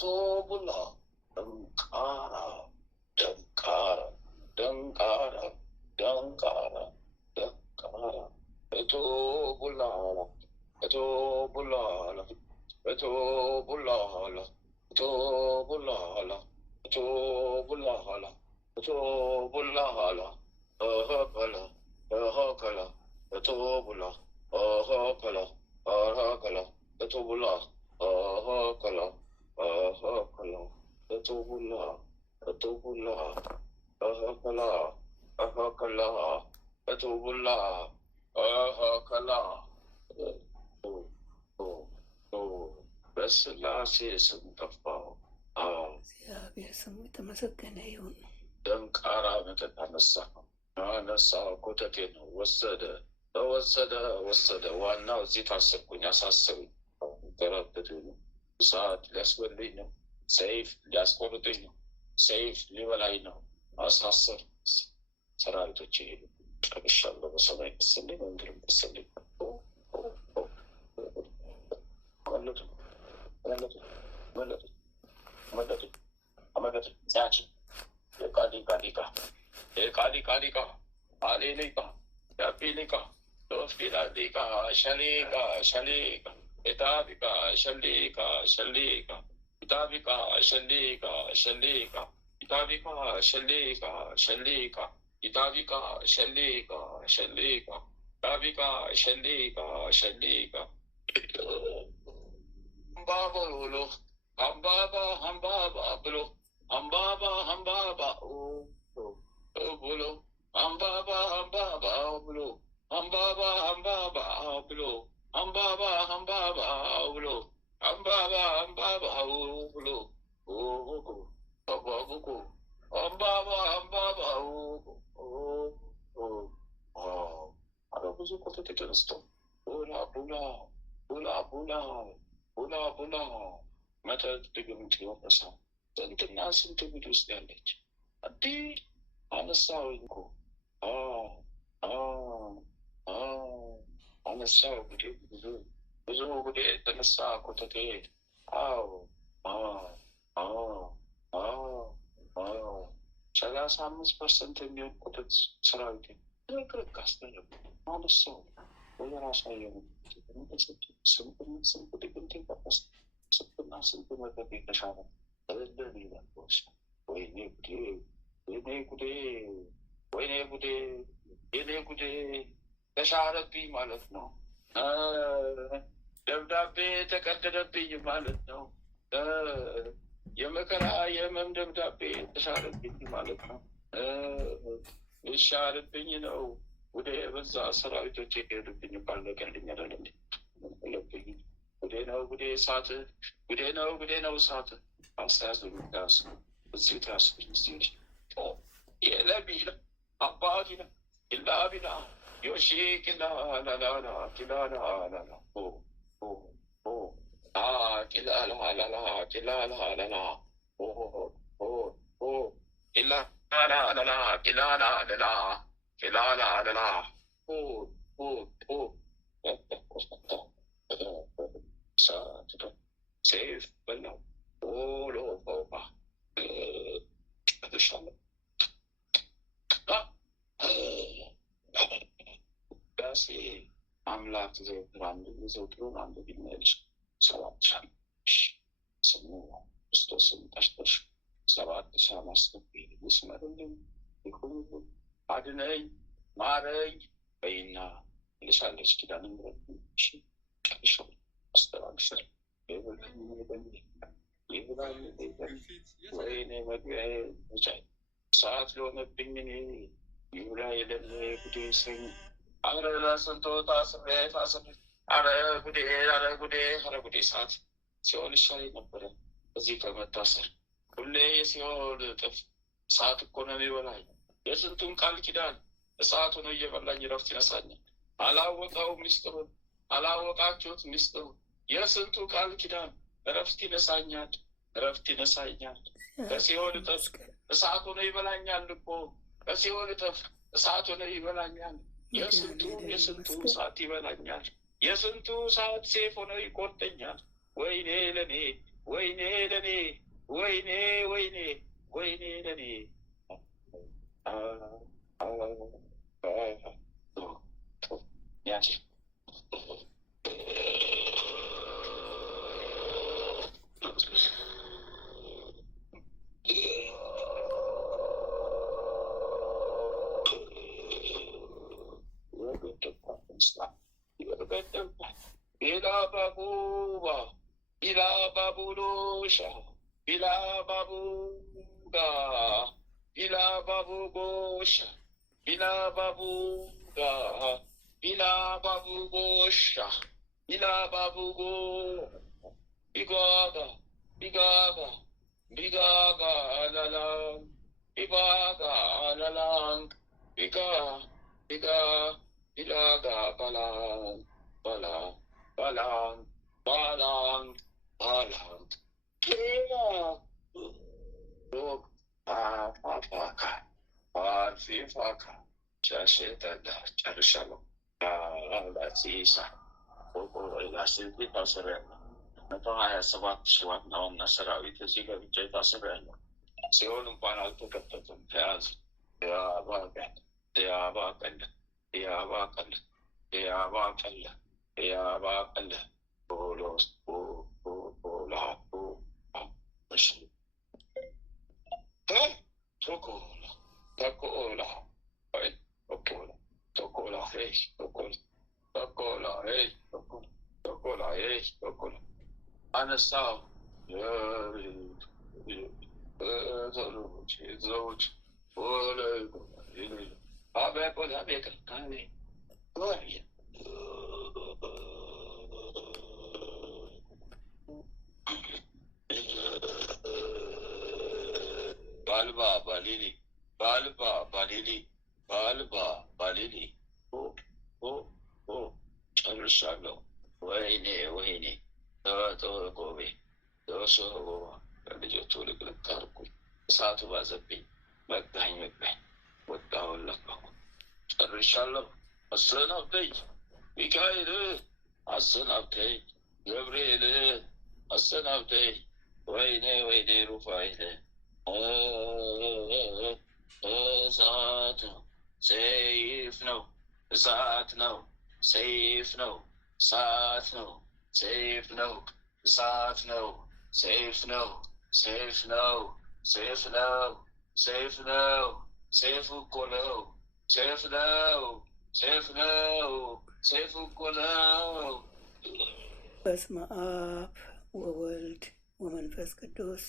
ቶቡላ ደንቃራ ደንቃራ ደንቃራ ደንቃራ ደንቃራ ቶቡላላ ቶቡላላ ቶቡላላ ቶቡላላ ቶቡላላ ቶቡላላ አሃከላ አሃከላ ቶቡላ አሃከላ አሃከላ ቶቡላ አሃከላ አሃከላ ቶቡላ ቶቡላ አሃከላ አሃከላ ቶቡላ አሃከላ በስላሴ ስም ጠፋው። እግዚአብሔር ስሙ የተመሰገነ ይሁን። ደንቃራ መጠጥ አነሳ ኮተቴ ነው ወሰደ ወሰደ ወሰደ። ዋናው እዚህ ታሰርኩኝ፣ አሳሰሩኝ፣ ተረብትኝ፣ ሰዓት ሊያስበልኝ ነው፣ ሰይፍ ሊያስቆርጥኝ ነው፣ ሰይፍ ሊበላኝ ነው። አሳሰር ሰራዊቶች ይሄዱ ጨርሻለሁ። በሰማይ ክስልኝ፣ በምድርም ክስልኝ። መለጡ መለጡ መለጡ መለጡ አመለጡ ዛች የቃሊቃሊቃ የቃሊቃሊቃ አሌሊቃ ያፒሊቃ ዶፊላሊቃ ሸሊቃ ሸሊቃ ኢታቢቃ ሸሊቃ ሸሊቃ ኢታቢቃ ሸሊቃ ሸሊቃ ኢታቢቃ ሸሊቃ ሸሊቃ ኢታቢቃ ሸሊቃ ሸሊቃ ኢታቢቃ ሸሊቃ ሸሊቃ አምባባ ብሎ አምባባ አምባባ ብሎ አምባባ አምባባ ብሎ አምባባ አምባባ ብሎ አምባባ አምባባ ብሎ አምባባ አምባባ ብሎ አምባባ አምባባ ብሎ አምባባ አምባባ አረ ብዙ ኮተት ተነስቶ ቡላ ቡላ ቡላ ቡላ ቡላ ቡላ መጠጥ ድግምት ይወረሳ ስንትና ስንት ጉድ ውስጥ ያለች አዲ አነሳሁኝ እኮ አነሳው ጉዴ ብዙ ብዙ ጉዴ የተነሳ ኮተቴ። አዎ 35% የሚሆን ኮተት ሰራዊቴ ክርክ አስተነብ አነሳው ወደ ራሳየ ስንት ድግምት ይፈረስ ስንትና ስንት መጠጥ የተሻለ እልል ይላልቦች። ወይኔ ጉዴ ወይኔ ጉዴ ወይኔ ጉዴ የኔ ጉዴ ተሻረብኝ ማለት ነው። ደብዳቤ ተቀደደብኝ ማለት ነው። የመከራ የህመም ደብዳቤ ተሻረብኝ ማለት ነው። ይሻርብኝ ነው ጉዴ በዛ ሰራዊቶች የሄዱብኝ ባለቀልኝ አለልኝ ለብኝ ጉዴ ነው ጉዴ እሳት ጉዴ ነው ጉዴ ነው እሳት አሳያዙኝ ዳስ እዚህ ታስብኝ እዚህ የለቢና አባጊና ኢላቢና ዮሺ ኪላላላላ ኪላላላላ ኪላላላላ ኪላላላላ ኢላላላላ ኪላላላላ ኪላላላላ ሴፍ በላው ኦሎ ፎባ ተሻለ ዳሴ አምላክ ዘውትር አንድ ዘውትሩን አንድ ቢነልሽ ሰባት ሻለሽ ስሙ ክርስቶስን ጠርተሽ 7 ሻማ አስገቢ ይስመርልኝ ይሁን አድነኝ ማረኝ በይና ልሻለች ኪዳነ ምሕረት እሺ ጨርሻው አስተባብሰር ወይኔ መግቢያዬ መቻይ ሰዓት ለሆነብኝ እኔ ይሁዳ የለም ጉዴ ሰኝ አረ ለስንቶ ታስሬ አረ ጉዴ አረ ጉዴ አረ ጉዴ ሰዓት ሲሆን ይሻል ነበረ እዚህ ከመታሰር ሁሌ የሲሆን እጥፍ ሰዓት እኮ ነው የሚበላኝ። የስንቱን ቃል ኪዳን እሳቱ ነው እየበላኝ ረፍት ይነሳኛል። አላወቀው ሚስጥሩን አላወቃችሁት ሚስጥሩን የስንቱ ቃል ኪዳን ረፍት ይነሳኛል ረፍት ይነሳኛል። ከሲሆን እጥፍ እሳቱ ነው ይበላኛል እኮ ከሲሆን እጥፍ እሳቱ ነው ይበላኛል። የስንቱ እሳት ይበላኛል። የስንቱ እሳት ሴፍ ሆኖ ይቆርጠኛል። ወይኔ ለኔ ወይኔ ለኔ ወይኔ ወይኔ ወይኔ ለኔ ያቺ Bila babuba, bila babulusha, bila babuga, bila babugosha, bila babuga, bila babugosha, bila babugo, bigaga, bigaga, bigaga lalang, bigaga lalang, biga, biga, bigaga balang, balang. Balang, balang, balang. Yeah. Look, Faka, Faka, Chashitanda, Charishalo. That's Isa. That's it, Passerella. Nataka ya sabak swat na on nasarawi kasi ka vichay Passerella. Seolum panal to kaptatum teaz. Ya bakan, ya bakan, ya bakan, ya bakan. Ya bakal bolos bola mashi tokola tokola hey tokola tokola hey tokola tokola hey tokola hey tokola ana saw zoj bola abe bola abe kan gloria Balba balili, balba balili, balba balili. Oh, Charishalo. Wayne. To gobe. So religious to the Karku. Satu Bazapi, Magdine, what down Lako. Charishalo, a son of day. Mikael, a son of day. Gabriel, a son of day. Wayne, Rufaile. Safe no, sat no, safe no, sat no, safe no, sat no, safe no, safe no, safe no, safe no, safe kolo, safe no, safe no, safe kolo. በስመ አብ ወወልድ ወመንፈስ ቅዱስ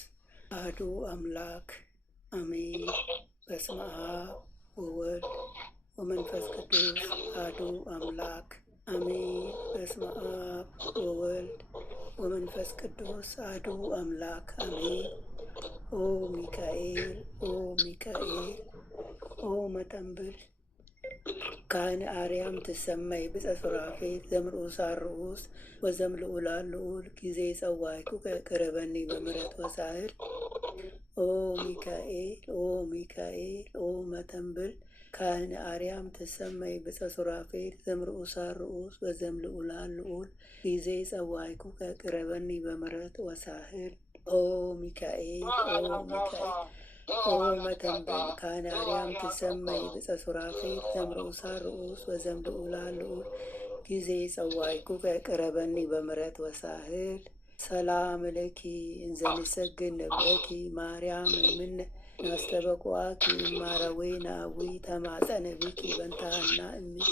አሐዱ አምላክ አሜን። በስመ አብ ወወልድ ወመንፈስ ቅዱስ አሐዱ አምላክ አሜን። በስመ አብ ወወልድ ወመንፈስ ቅዱስ አሐዱ አምላክ አሜን። ኦ ሚካኤል ኦ መተንብል ካህን አርያም ትሰመይ ብፀ ሱራፌል ዘምርኡስ አርዑስ ወዘምልዑላን ልዑል ጊዜ ጸዋዕኩ ቅረበኒ በምሕረት ወሳህል ኦ ሚካኤል ኦ መተንብል ካህን አርያም ትሰመይ ብፀ ሱራፌል ዘምርኡስ አርዑስ ወዘምልዑላን ልዑል ጊዜ ጸዋዕኩ ቅረበኒ በምሕረት ወሳህል ኦ ሚካኤል ኦ መተንብል ካህን አርያም ትሰመይ ብፀ ሱራፌል ዘምርኡስ አርዑስ ወዘምልዑላን ልዑል ጊዜ ጸዋዕኩ ቅረበኒ በምሕረት ወሳህል ሰላም ለኪ እንዘ ንሰግድ ንብለኪ ማርያም እምነ ናስተበቁአኪ እማረዌነ አዊ ተማፀነ ቢኪ በንታሃና እምኪ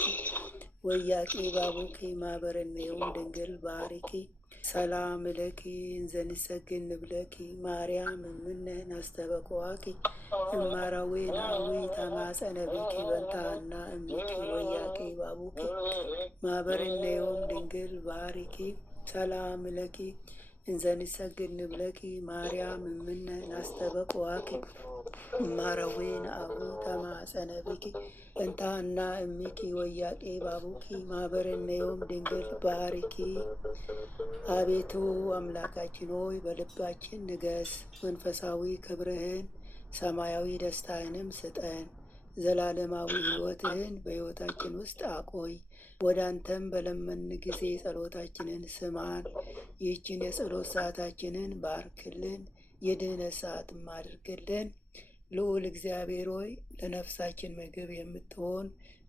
ወያቄ ባቡኪ ማህበረኔዮም ድንግል ባሪኪ ሰላም ለኪ እንዘ ንሰግድ ንብለኪ ማርያም እምነ ናስተበቁአኪ እማረዌነ አዊ ተማፀነ ቢኪ በንታሃና እምኪ ወያቄ ባቡኪ ማህበረኔዮም ድንግል ባሪኪ ሰላም ለኪ እንዘ ንሰግድ ንብለኪ ማርያም እምነ ናስተበቁአኪ እማረዌነ አዊ ተማፀነ ቢኪ በንታሃና እምኪ ወያቄ ባቡኪ ማህበረኔዮም ድንግል ባሪኪ። አቤቱ አምላካችን ሆይ በልባችን ንገስ፣ መንፈሳዊ ክብርህን ሰማያዊ ደስታህንም ስጠን። ዘላለማዊ ሕይወትህን በሕይወታችን ውስጥ አቆይ። ወደ አንተም በለመን ጊዜ ጸሎታችንን ስማን። ይህችን የጸሎት ሰዓታችንን ባርክልን፣ የድህነት ሰዓትም አድርግልን። ልዑል እግዚአብሔር ሆይ ለነፍሳችን ምግብ የምትሆን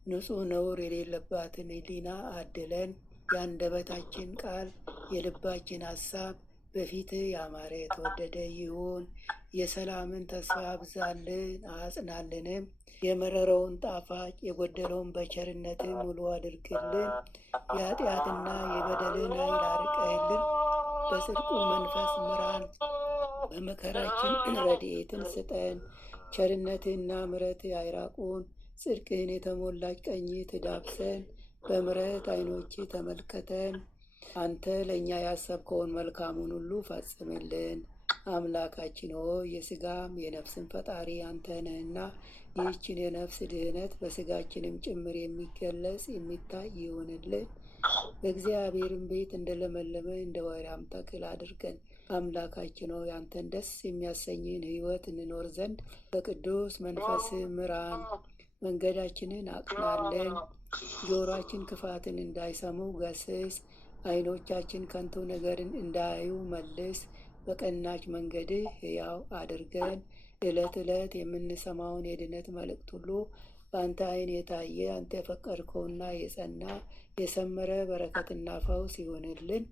ንጹሕ ነውር የሌለባትን ሕሊና አድለን። የአንደበታችን ቃል የልባችን ሐሳብ በፊትህ ያማረ የተወደደ ይሁን። የሰላምን ተስፋ አብዛልን አጽናልንም። የመረረውን ጣፋጭ የጎደለውን በቸርነትህ ሙሉ አድርግልን። የኃጢአትና የበደልን ኃይል አርቀህልን በጽድቁ መንፈስ ምራን። በመከራችን ረድኤትን ስጠን። ቸርነትህና ምሕረትህ አይራቁን። ጽድቅህን የተሞላች ቀኝህ ትዳብሰን። በምሕረት ዓይኖችህ ተመልከተን። አንተ ለእኛ ያሰብከውን መልካሙን ሁሉ ፈጽምልን። አምላካችን ሆይ የሥጋም የነፍስን ፈጣሪ አንተ ነህና ይህችን የነፍስ ድህነት በሥጋችንም ጭምር የሚገለጽ የሚታይ ይሆንልን። በእግዚአብሔርም ቤት እንደለመለመ እንደ ወይራም ተክል አድርገን። አምላካችን ሆይ አንተን ደስ የሚያሰኝን ሕይወት እንኖር ዘንድ በቅዱስ መንፈስ ምራን። መንገዳችንን አቅናለን። ጆሮአችን ክፋትን እንዳይሰሙ ገስጽ። ዓይኖቻችን ከንቱ ነገርን እንዳያዩ መልስ። በቀናች መንገድህ ሕያው አድርገን። ዕለት ዕለት የምንሰማውን የድነት መልእክት ሁሉ በአንተ ዓይን የታየ አንተ የፈቀድከውና የጸና የሰመረ በረከትና ፈውስ ይሆንልን።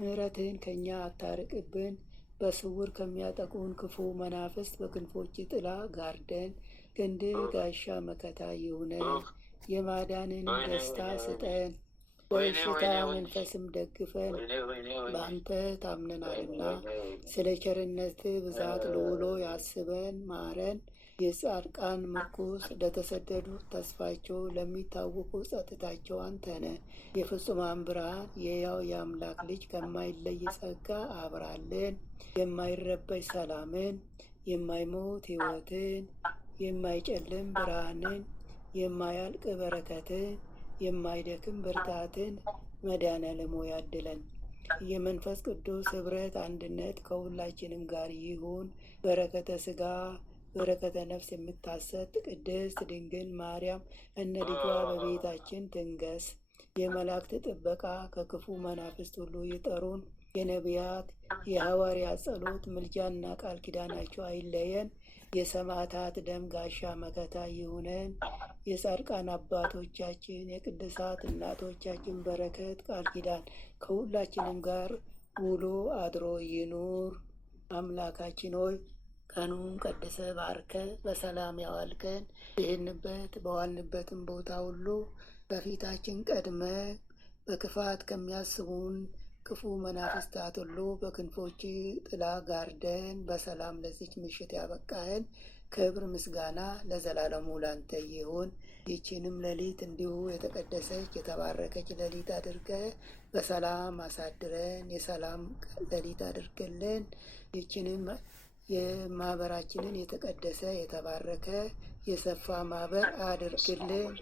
ምሕረትህን ከእኛ አታርቅብን። በስውር ከሚያጠቁን ክፉ መናፍስት በክንፎች ጥላ ጋርደን። ክንድህ ጋሻ መከታ ይሁነን። የማዳንን ደስታ ስጠን። በእሽታ መንፈስም ደግፈን። በአንተ ታምነናልና ስለ ቸርነትህ ብዛት ለውሎ ያስበን ማረን። የጻድቃን ምርኩስ ለተሰደዱት ተስፋቸው ለሚታወቁ ጸጥታቸው አንተ ነህ። የፍጹማን ብርሃን የሕያው የአምላክ ልጅ ከማይለይ ጸጋ አብራልን። የማይረበሽ ሰላምን፣ የማይሞት ሕይወትን፣ የማይጨልም ብርሃንን፣ የማያልቅ በረከትን፣ የማይደክም ብርታትን መድኃኔዓለም ሆይ ያድለን። የመንፈስ ቅዱስ ኅብረት አንድነት ከሁላችንም ጋር ይሁን። በረከተ ሥጋ በረከተ ነፍስ የምታሰጥ ቅድስት ድንግል ማርያም እነ ልጇ በቤታችን ትንገስ። የመላእክት ጥበቃ ከክፉ መናፍስት ሁሉ ይጠሩን። የነቢያት የሐዋርያት ጸሎት ምልጃና ቃል ኪዳናቸው አይለየን። የሰማዕታት ደም ጋሻ መከታ ይሁነን። የጻድቃን አባቶቻችን የቅዱሳት እናቶቻችን በረከት ቃል ኪዳን ከሁላችንም ጋር ውሎ አድሮ ይኑር። አምላካችን ሆይ ቀኑን ቀድሰ ባርከ በሰላም ያዋልከን። ይህንበት በዋልንበትም ቦታ ሁሉ በፊታችን ቀድመ በክፋት ከሚያስቡን ክፉ መናፍስታት ሁሉ በክንፎች ጥላ ጋርደን በሰላም ለዚች ምሽት ያበቃህን ክብር ምስጋና ለዘላለሙ ላንተ ይሁን። ይህችንም ሌሊት እንዲሁ የተቀደሰች የተባረከች ሌሊት አድርገ በሰላም አሳድረን የሰላም ሌሊት አድርገልን። ይህችንም የማህበራችንን የተቀደሰ የተባረከ የሰፋ ማህበር አድርግልን።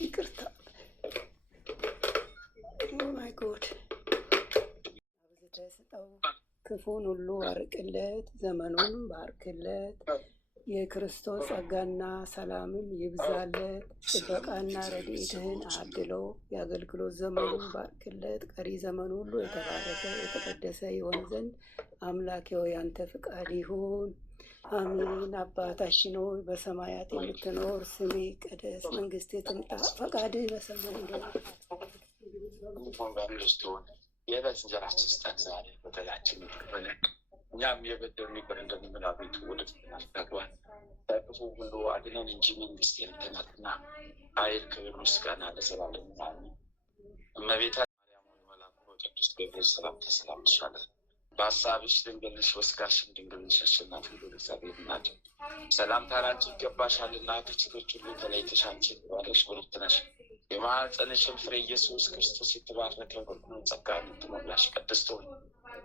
ይቅርታ ማይ ጎድ አብዝተህ ስጠው። ክፉን ሁሉ አርቅለት፣ ዘመኑን ባርክለት። የክርስቶስ ጸጋና ሰላምም ይብዛለት። ጥበቃና ረድኤትህን አድለው። የአገልግሎት ዘመኑን ባርክለት። ቀሪ ዘመኑ ሁሉ የተባረከ የተቀደሰ ይሆን ዘንድ አምላኬ ሆይ ያንተ ፍቃድ ይሁን። አሜን። አባታችን ሆይ በሰማያት የምትኖር ስምህ ይቀደስ፣ መንግስትህ ትምጣ፣ ፈቃድህ በሰማይ እንደሆነች የዕለት እንጀራችንን ስጠን ዛሬ፣ በደላችንን ይቅር በለን እኛም የበደሉንን ይቅር እንደምንል፣ አቤቱ ወደ ፈተና አታግባን ከክፉ ሁሉ አድነን እንጂ መንግስት ያንተ ናትና፣ ኃይል፣ ክብር፣ ምስጋና ለዘላለሙ አሜን። እመቤታችን ማርያም ሆይ መልአኩ ቅዱስ ገብርኤል ሰላምታ እልሻለሁ። በሐሳብሽ ድንግል ነሽ፣ በሥጋሽም ድንግል ነሽ። አሸናፊ እግዚአብሔር እናት ሰላምታ ላንቺ ይገባሻልና፣ ከሴቶች ሁሉ ተለይተሽ አንቺ የተባረክሽ ብሩክት ነሽ። የማኅፀንሽም ፍሬ ኢየሱስ ክርስቶስ የተባረከ በኩል ጸጋን የተሞላሽ ቅድስት ሆይ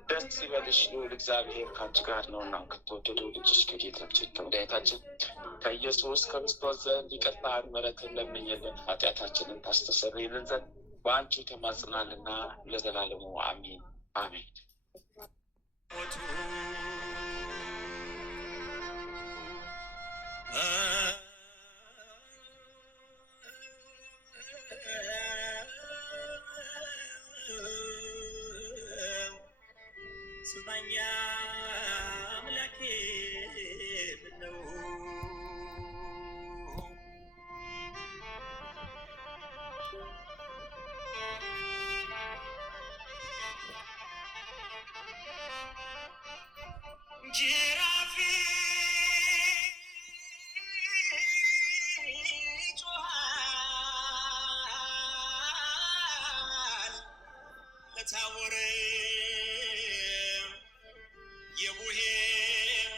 ደስ ይበልሽ፣ ልዑል እግዚአብሔር ከአንቺ ጋር ነውና ከተወደደው ልጅሽ ከጌታችን ከመድኃኒታችን ከኢየሱስ ክርስቶስ ዘንድ ይቅርታን ምሕረትን ለምኝልን ኃጢአታችንን ታስተሰርይልን ዘንድ በአንቺ ተማጽናልና ለዘላለሙ አሜን አሜን። ስማኛ አምላኬ ምነው ጅራፊ ጮሃል ለታወረ የቡሄን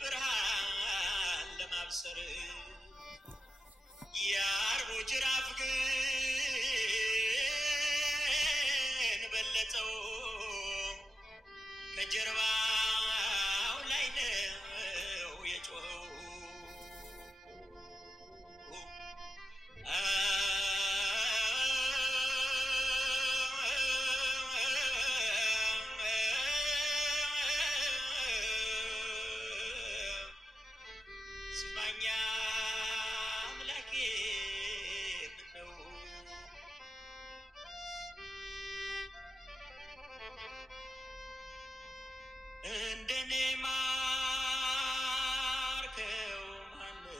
ብርሃን ለማብሰር የአርቡ ጅራፍ ግን በለጠው ከጀርባው ላይ ነው የጮኸው። ስማኛ አምላኬ ምነው እንደኔ ማርከው ማንነው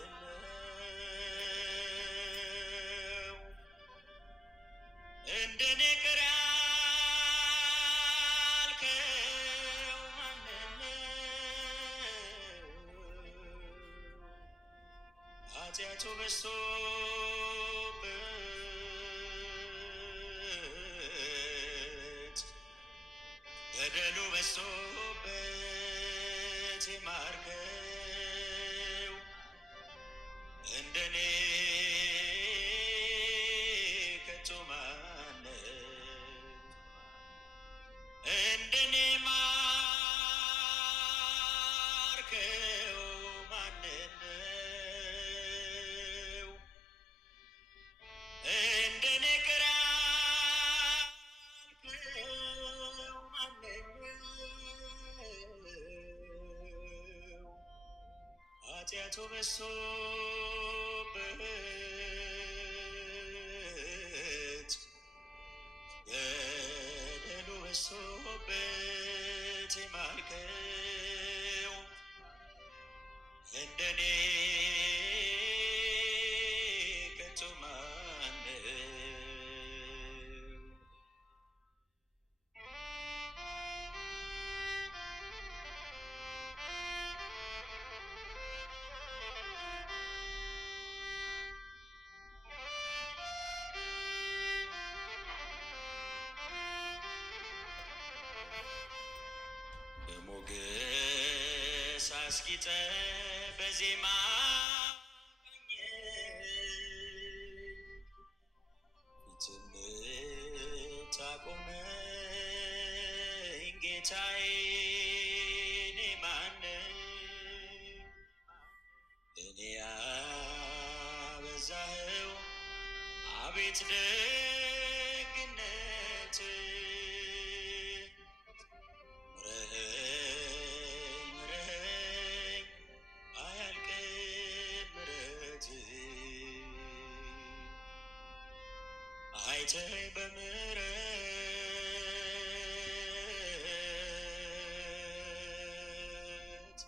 እንደኔ ቅር ያልከው ማንነው ኃጢአቱ በዝቶበት በደሉ በዝቶበት የማርከው እንደኔ ከቶ ማነው እንደኔ ማርከው ማንነው እንደኔ ቅር ያልከው ማንነው ኃጢአቱ በዝቶበት በደሉ በዝቶበት የማርከው እንደኔ ከቶ ማነው በሞገስ አስጊጠ በዜማ ፊትም ታቆመኝ ጌታዬ እኔ ማነኝ እኔ ያበዛኸው አቤት ደግነት ምረኝ ምረኝ አያልቅም ምሕረት አይተኸኝ በምሕረት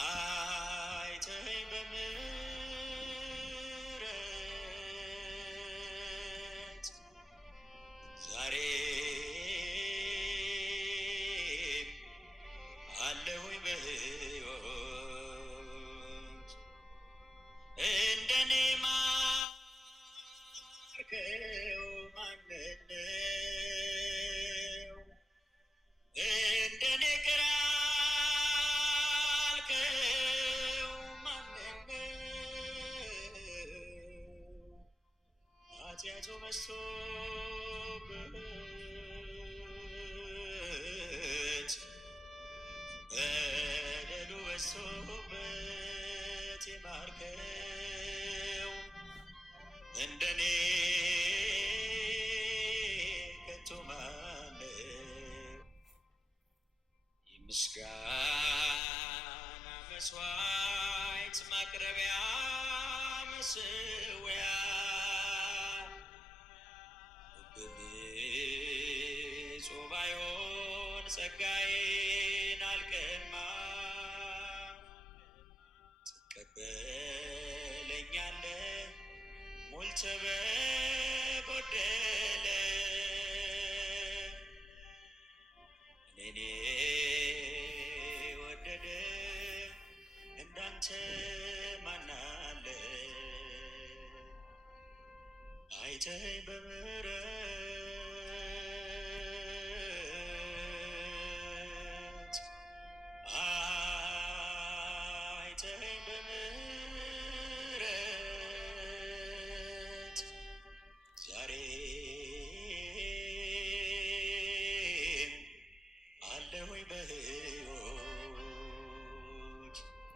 አይተኸኝ በምሕረት ዛሬም አለሁኝ በሕይወት እንደኔ ማርከው ማንነው እንደኔ ቅር ያልከው ማንነው ኃጢአቱ በዝቶበት በደሉ በዝቶበት የማርከው እንደኔ ከቶ ማነው የምስጋና መስዋዕት መሰዊያ በንጹህ ባይሆን ጸጋዬን አልቀማ ትቀበለኛለህ ሞልተህ በጎደለ እኔን የወደደ እንዳንተ ማን አለ አይተኸኝ በምሕረት